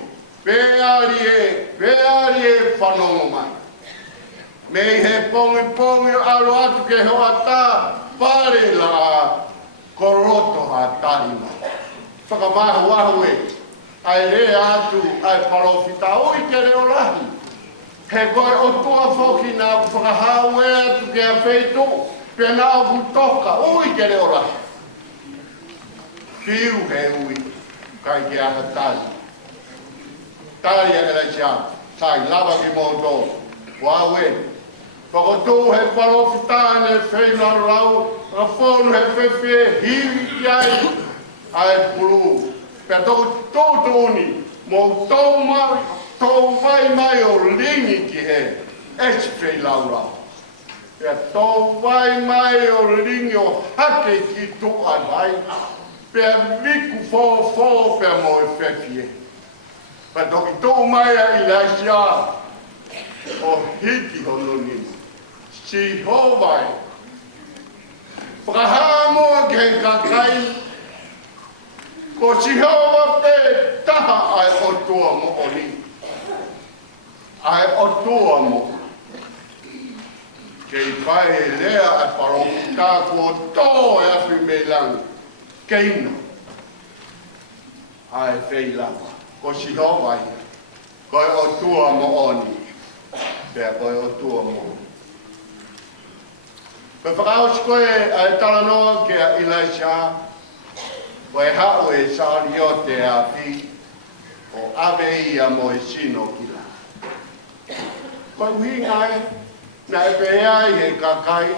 peari e whanongo mai. Mei he pongi alo atu ke hoa tā, pare la koroto a tarima. Whakamahu ahu e, ai re atu, ai palofita, ui ke reo lahi. He koe o tua whoki nā whakahau e atu ke a wheitu, pe nā ku toka, ui ke reo lahi. Whiu he ui, kai ke aha tari. Tari e la sia, tai lava ki mo tō, wau e. Whakotū he whalofitane whei lau lau, a whonu he whewhie hiwi ki ai, ai pulu. Pea tō tōni, mō tō vai mai o lingi ki he, esi whei lau lau. Pea tō vai mai o lingi o hake ki tō ai vai, pea viku fō pea mō e whewhie. Pea toki tō mai a ilaisia, o hiki hononi. Si hovai. Whakahamoa ke kakai. Ko si hova pe taha ai o tua mo oni. Ai o tua mo. Ke I pai lea ai parokita ko tō e afi me lang. Keino. Ai whei lava. Ko si hovai. Ko o tua mo oni. Pea ko o tua mo. Pe whakaos koe ai talanoa ke a Ilaisia, koe hao e saari o te api, o ave ia mo e sino kila. Koe uhi ngai, na e pe ai he kakai,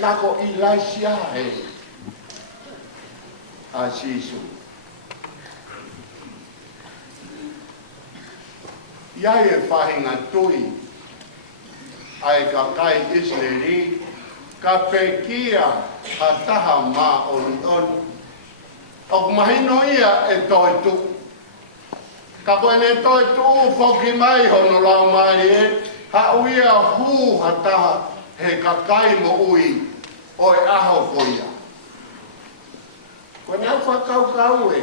na ko Ilaisia he, a sisu. Iai e whahinga tui, ai ka kai Israeli, ka pekia a taha mā oni oni. O mahino ia e toi tu. Ka koe ne toi tu whoki mai hono lau mai e, ha uia hū ha taha he ka kai mo ui o e aho koia. Koe nau whakau e.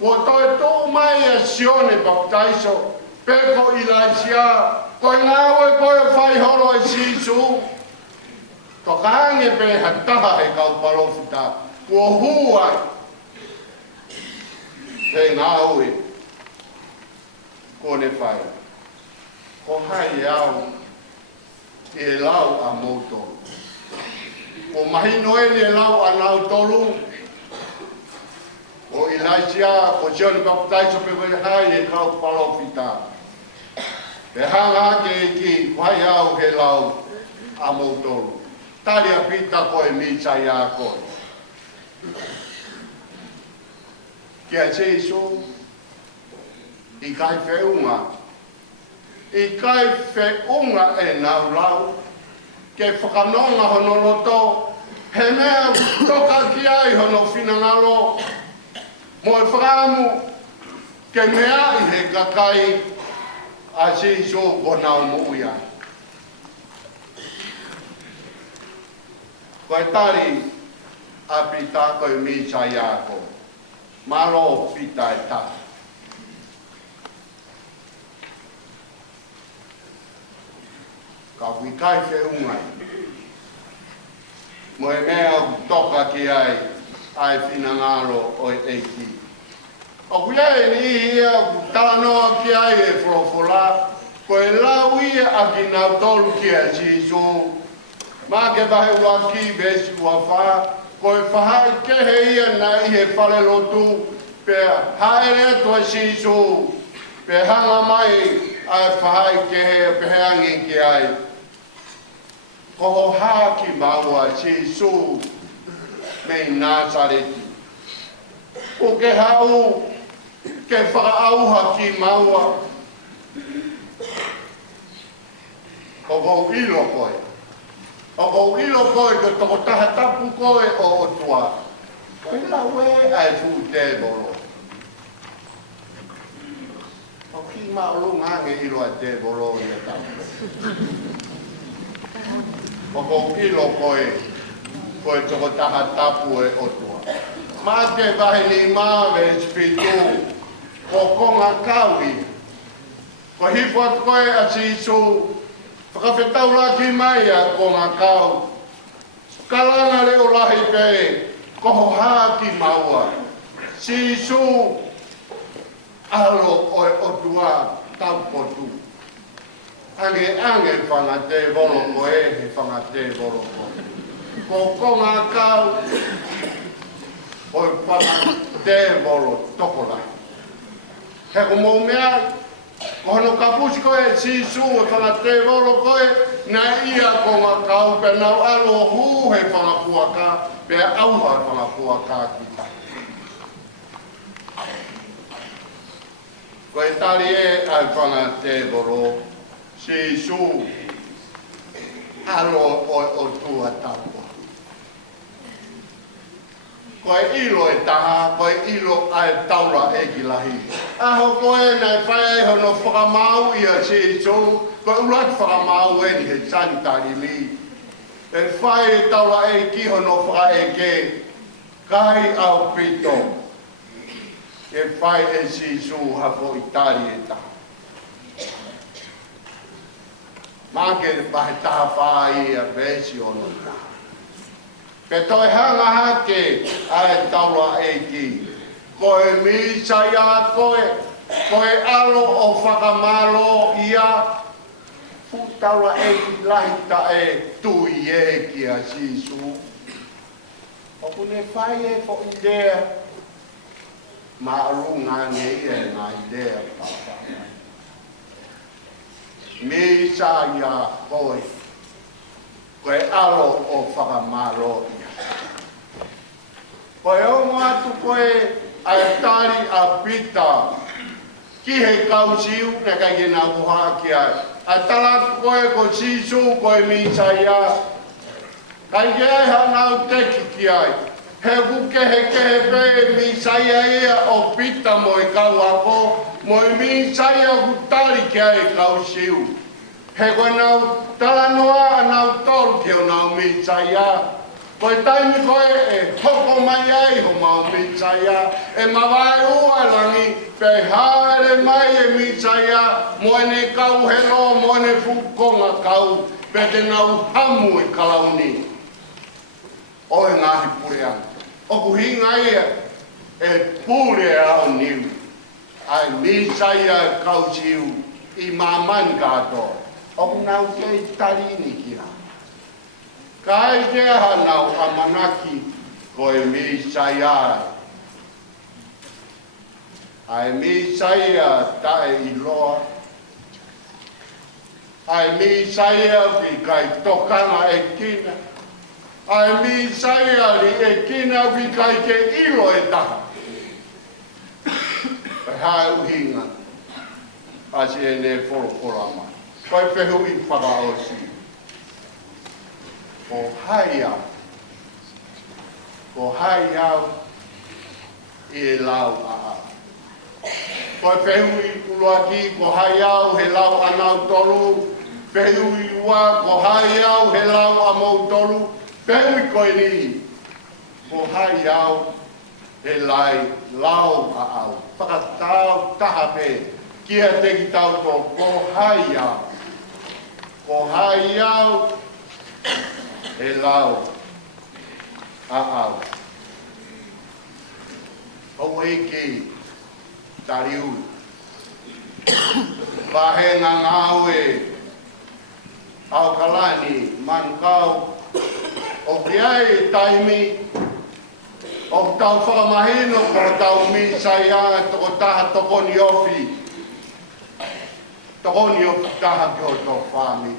Ko toi tu mai e sione baptaiso, peko Ilaisia, koe ngāwe koe whai horo e sisu, to kānge pe ha taha he kau palofita, kua huai, he ngāwe, kone whai, ko hai au, e lau a mōtoro, ko mahino e lau a nau tolu, o Ilaisia, ko sione baptaiso pe koe hai he kau palofita, Pe hanga ke ki whai au he lau a mōtoro. Tari a pita koe misa ia koe. Kia Jesu, I kai whiunga. I kai whiunga e nau lau. Ke whakanonga hono loto. He mea toka ki ai hono whinangalo. Mo e whakamu. Ke mea I he kakai. A Jesu ko nau mo uia. Koe tari a pita koe misa ia koe. Malo pita e ta. Ka wikai whiungai. Mo e mea toka ki ai whinangaro o e eiki. O kuia e ni ia talanoa ki ai e wholofola, ko e lau ia a ki nau tolu ki a Jesu. Mā ke bahe ua ki besi ua wha, ko e whahai kehe ia na I he whale lotu, pea haere atu a Jesu, pe hanga mai a whahai kehe peheangi ki ai. Ko ho haki maua Jesu me Nazareti. o ke hau ke whakaauha ki maua. O kou ilo koe. O kou ilo koe ke toko taha tapu koe o otua. Koe la we ai fu te bolo. O ki maulu ngange ilo a te bolo i a tapu. O kou ilo koe koe toko taha tapu e otua. Mā te vahe ni māwe spitu ko konga kawi. Ko hifot koe a sisu whakawhetau laki mai a konga kau. Kalanga leo lahi pe koho haki maua. Sisu alo oe otua taupotu. Ange whanga te volo koe he whanga te volo koe. Ko konga kau oe whanga te volo tokola. He ko mou mea, ko hono kapusi koe sisu e whanga te volo koe, na ia konga kau pe nau alo hu he whanga puaka, pe auha he whanga puaka ki ta. Koe tari e ai whanga te volo, sisu alo oe o tua tapua. Koe ilo e taha, koe ilo ai taura e ki lahi. Aho koe nei whae hono whakamau ia sisu, koe ulat whakamau e ni he santari mi. E whae e taura e ki hono whae e ke, kai au pito. E whae e sisu hafo i tari e taha. Māke te pahe taha whae ia vesi ono taha. Pe toi hanga hake ai taura e ki. Koe misa ia koe, koe alo o whakamalo ia. Fu taura e ki lahita e tui e ki a sisu. O kune whai e fo idea. Ma arunga ne e na idea papa. Misa ia koe. Koe alo o whakamalo ia. Koe ongo atu koe ai tari a pita. Ki he kausiu ne kai ke nā wuha ki ai. A tala koe ko sisu koe misa ia. Kai ke ai hanau teki ki ai. He wuke he pe misa ia ia o pita mo i kau ako. Mo i misa ia hutari ki ai kausiu. He koe nau tala noa nau tolu ki o nau misa ia. Koe taimi koe e hoko mai ai ho mau misa ia. E mawai ua langi pe haere mai e misa ia. Moe ne kau helo, moe ne fukonga kau. Pe te nau hamu i kalauni. Oe ngahi purean. Oku hinga ia e pure au niu. Ai misa ia kau siu i mamani kato. Oku nau te tarini kia. Kai te hanau amanaki koe misa ia. Ai misa ia tae i loa. Ai misa ia ki kai tokanga e kina. Ai misa ia li e kina ki kai ke ilo e taha. Pai hae uhinga. Asi e ne whorokorama. Koe whehu i whakaosi. Ko hai au e lau a au. Koe whehu i uloaki, ko hai au he lau anau tolu. Whehu i ua, ko hai au he lau a mau tolu. Whehu i koe ni, ko hai au he lai lau a au. Whakatau taha pe, kia te ki tau to, ko hai au. Ko hai au e lau a au. Hau eki tariu. Pahe ngā ngāu e au kalani mankau. O ki ai taimi. O tau whakamahino ko tau misa ia toko taha tokoni ofi. Tokoni ofi taha ki o tō whāmi.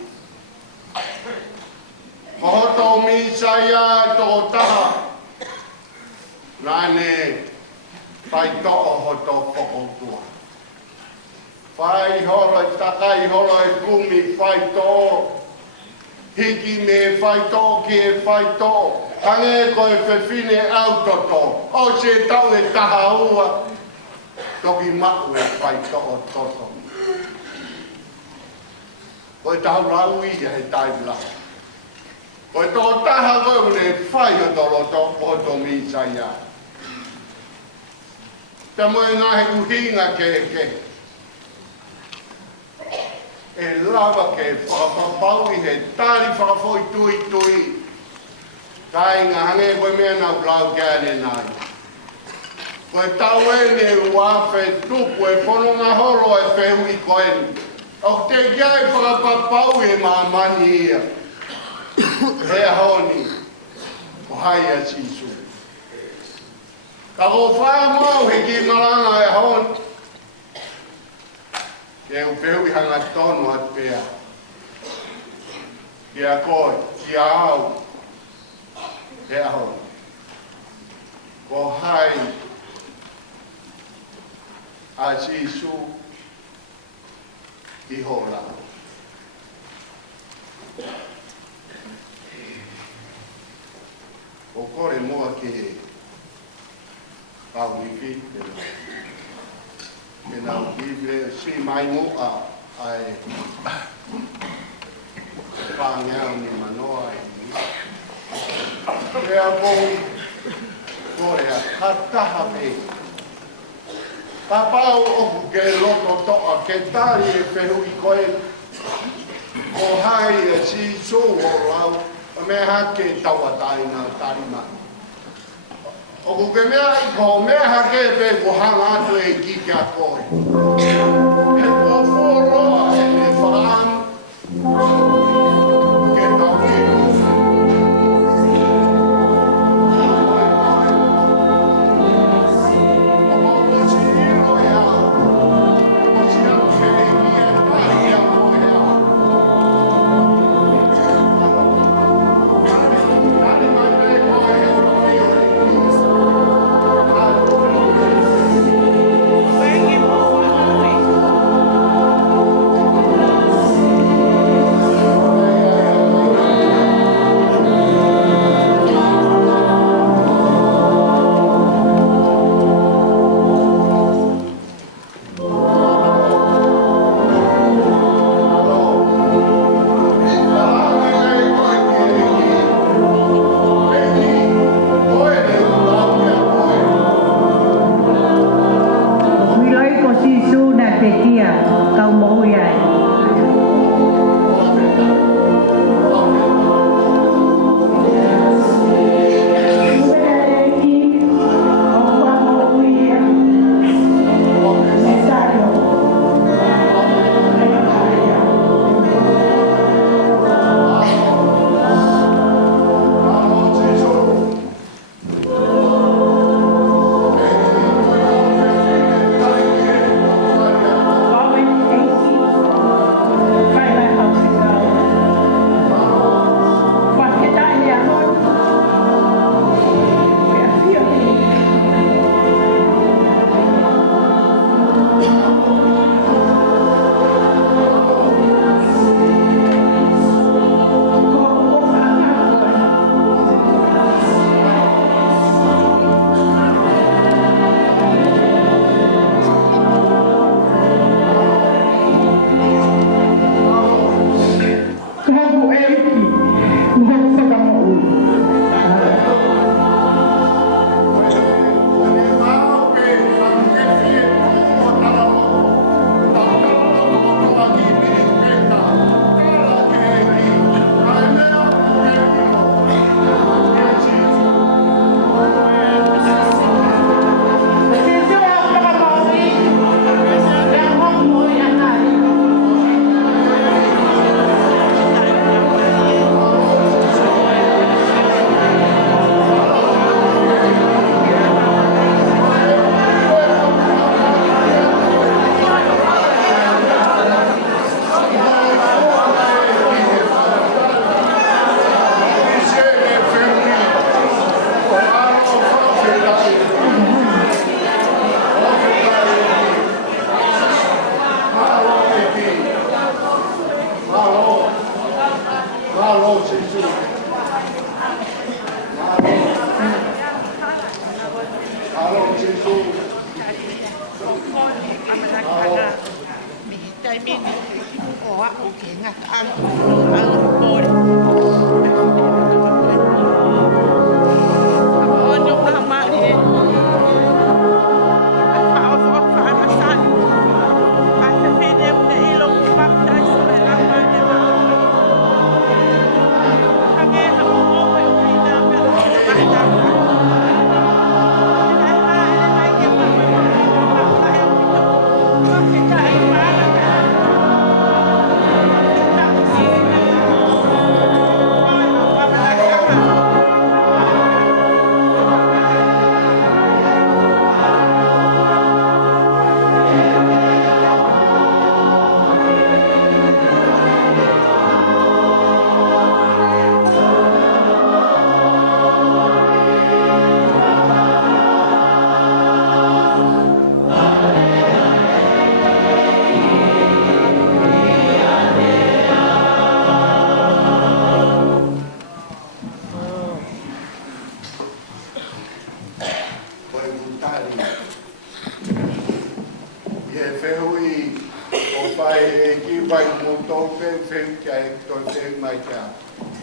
Kohoto misa ia toko taha. Nane Whai to'o ho tō whakoutua. Whai holo i takai holo i kumi whai to'o. Hiki me whai to'o ki e whai to'o. Hange ko e whewhine au toto. O se tau e taha ua. Toki maku e whai to'o toto. Ko e tahu lau i he tai lau. Ko e tō taha koe ne whai o tolo o to mi sai a. Te moe ngahe uhinga ke. E lava ke whakapau i he tāri whakafoi tui. Kai ngā hange koe mea nau lau kēne nai. Ko e tau e ne uawhe tupu e whono ngā holo e whehu i koeni. O te kiai whakapapau e mamani ia. Hea honi, o hai a sisu. Ka ko whaa mau he ki maranga e honi. Ke upehu i hanga tonu at pea. Ki a koe, ki a au. Hea honi. Ko hai a sisu i hola. O kore moa ke pau i white. Me nau kiwe si mai moa ai whangeau ni manoa i ni. Rea kou kore a hataha me. Papau oku ke loto toa ke tari e whehu i koe. Ko hai e si sou o lau. Me hake tawa taina tarima. O ku ke mea ko me hake pe ko hanga atu e ki kia koe. E ko whoroa e me whaam. Ke tau ki. O mo si iro e a. O si a ke e mi e tahi a koe a. Wengi mo whaoi. mimi o a o ke ngata ala kore. Ono ama e a o fa masani. A te fine una ilo kupakta so e la mane ma. Kage ha mo e o ina me la mahta.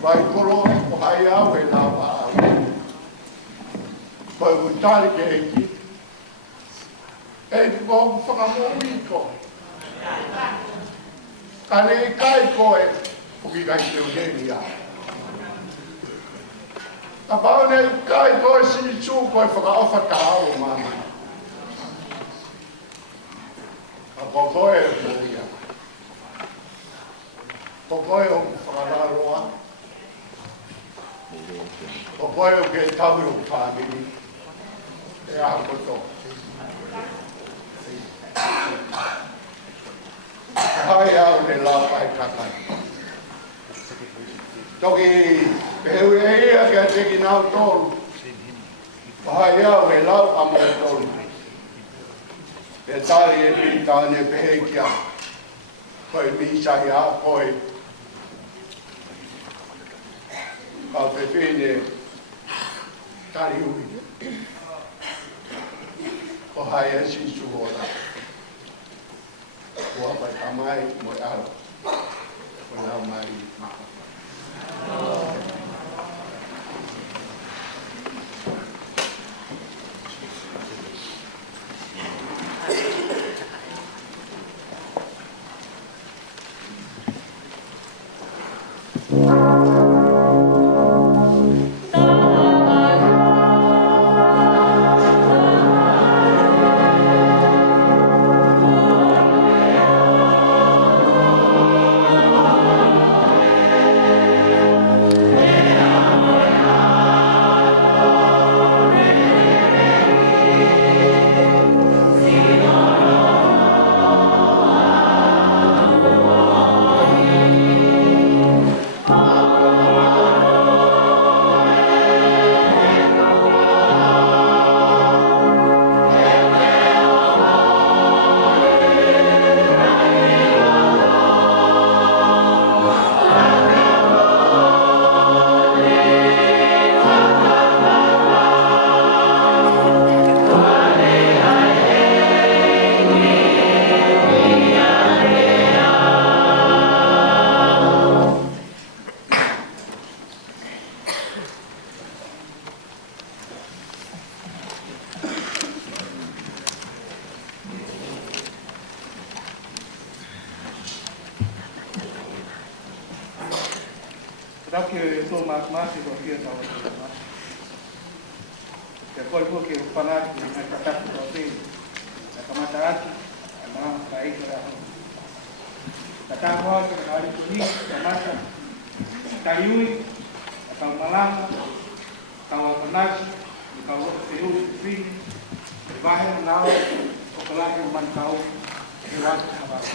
Vai koro o hai au e la wa au. Koe utari ke heki. E ni kohu whakamoa wiko. Kane i kai koe, puki kai te ugeni a. Ka paone i kai koe si tū koe whakaofa ka au mama. Ka kokoe e pukia. Kokoe o whakararoa. O koe o ke tawi o whamiri, e aha koto. Hai au ne la pai kakai. Toki, peu e ia ke a teki nau tolu. Hai au e lau amo e tolu. E tari e pita ne pehekia. Koe misa i a koe. Kau pepene tari ui. Ko hai e si suhora. Kua pai kamai mo e au. Ko lau mai maka. Raki e tō mātumāti ko kia tau e tō mātu. Te koe kua ke whanaki e mai katapu tō tēni. E kamata atu, e maha ka eika rā hau. Ka tākoa ke ngāri tuni, ka mata, ka iui, ka kau malanga, kau apanaki, kau te hui te whini, te wahe nao, o ka laki o man kau, e wāki hawara.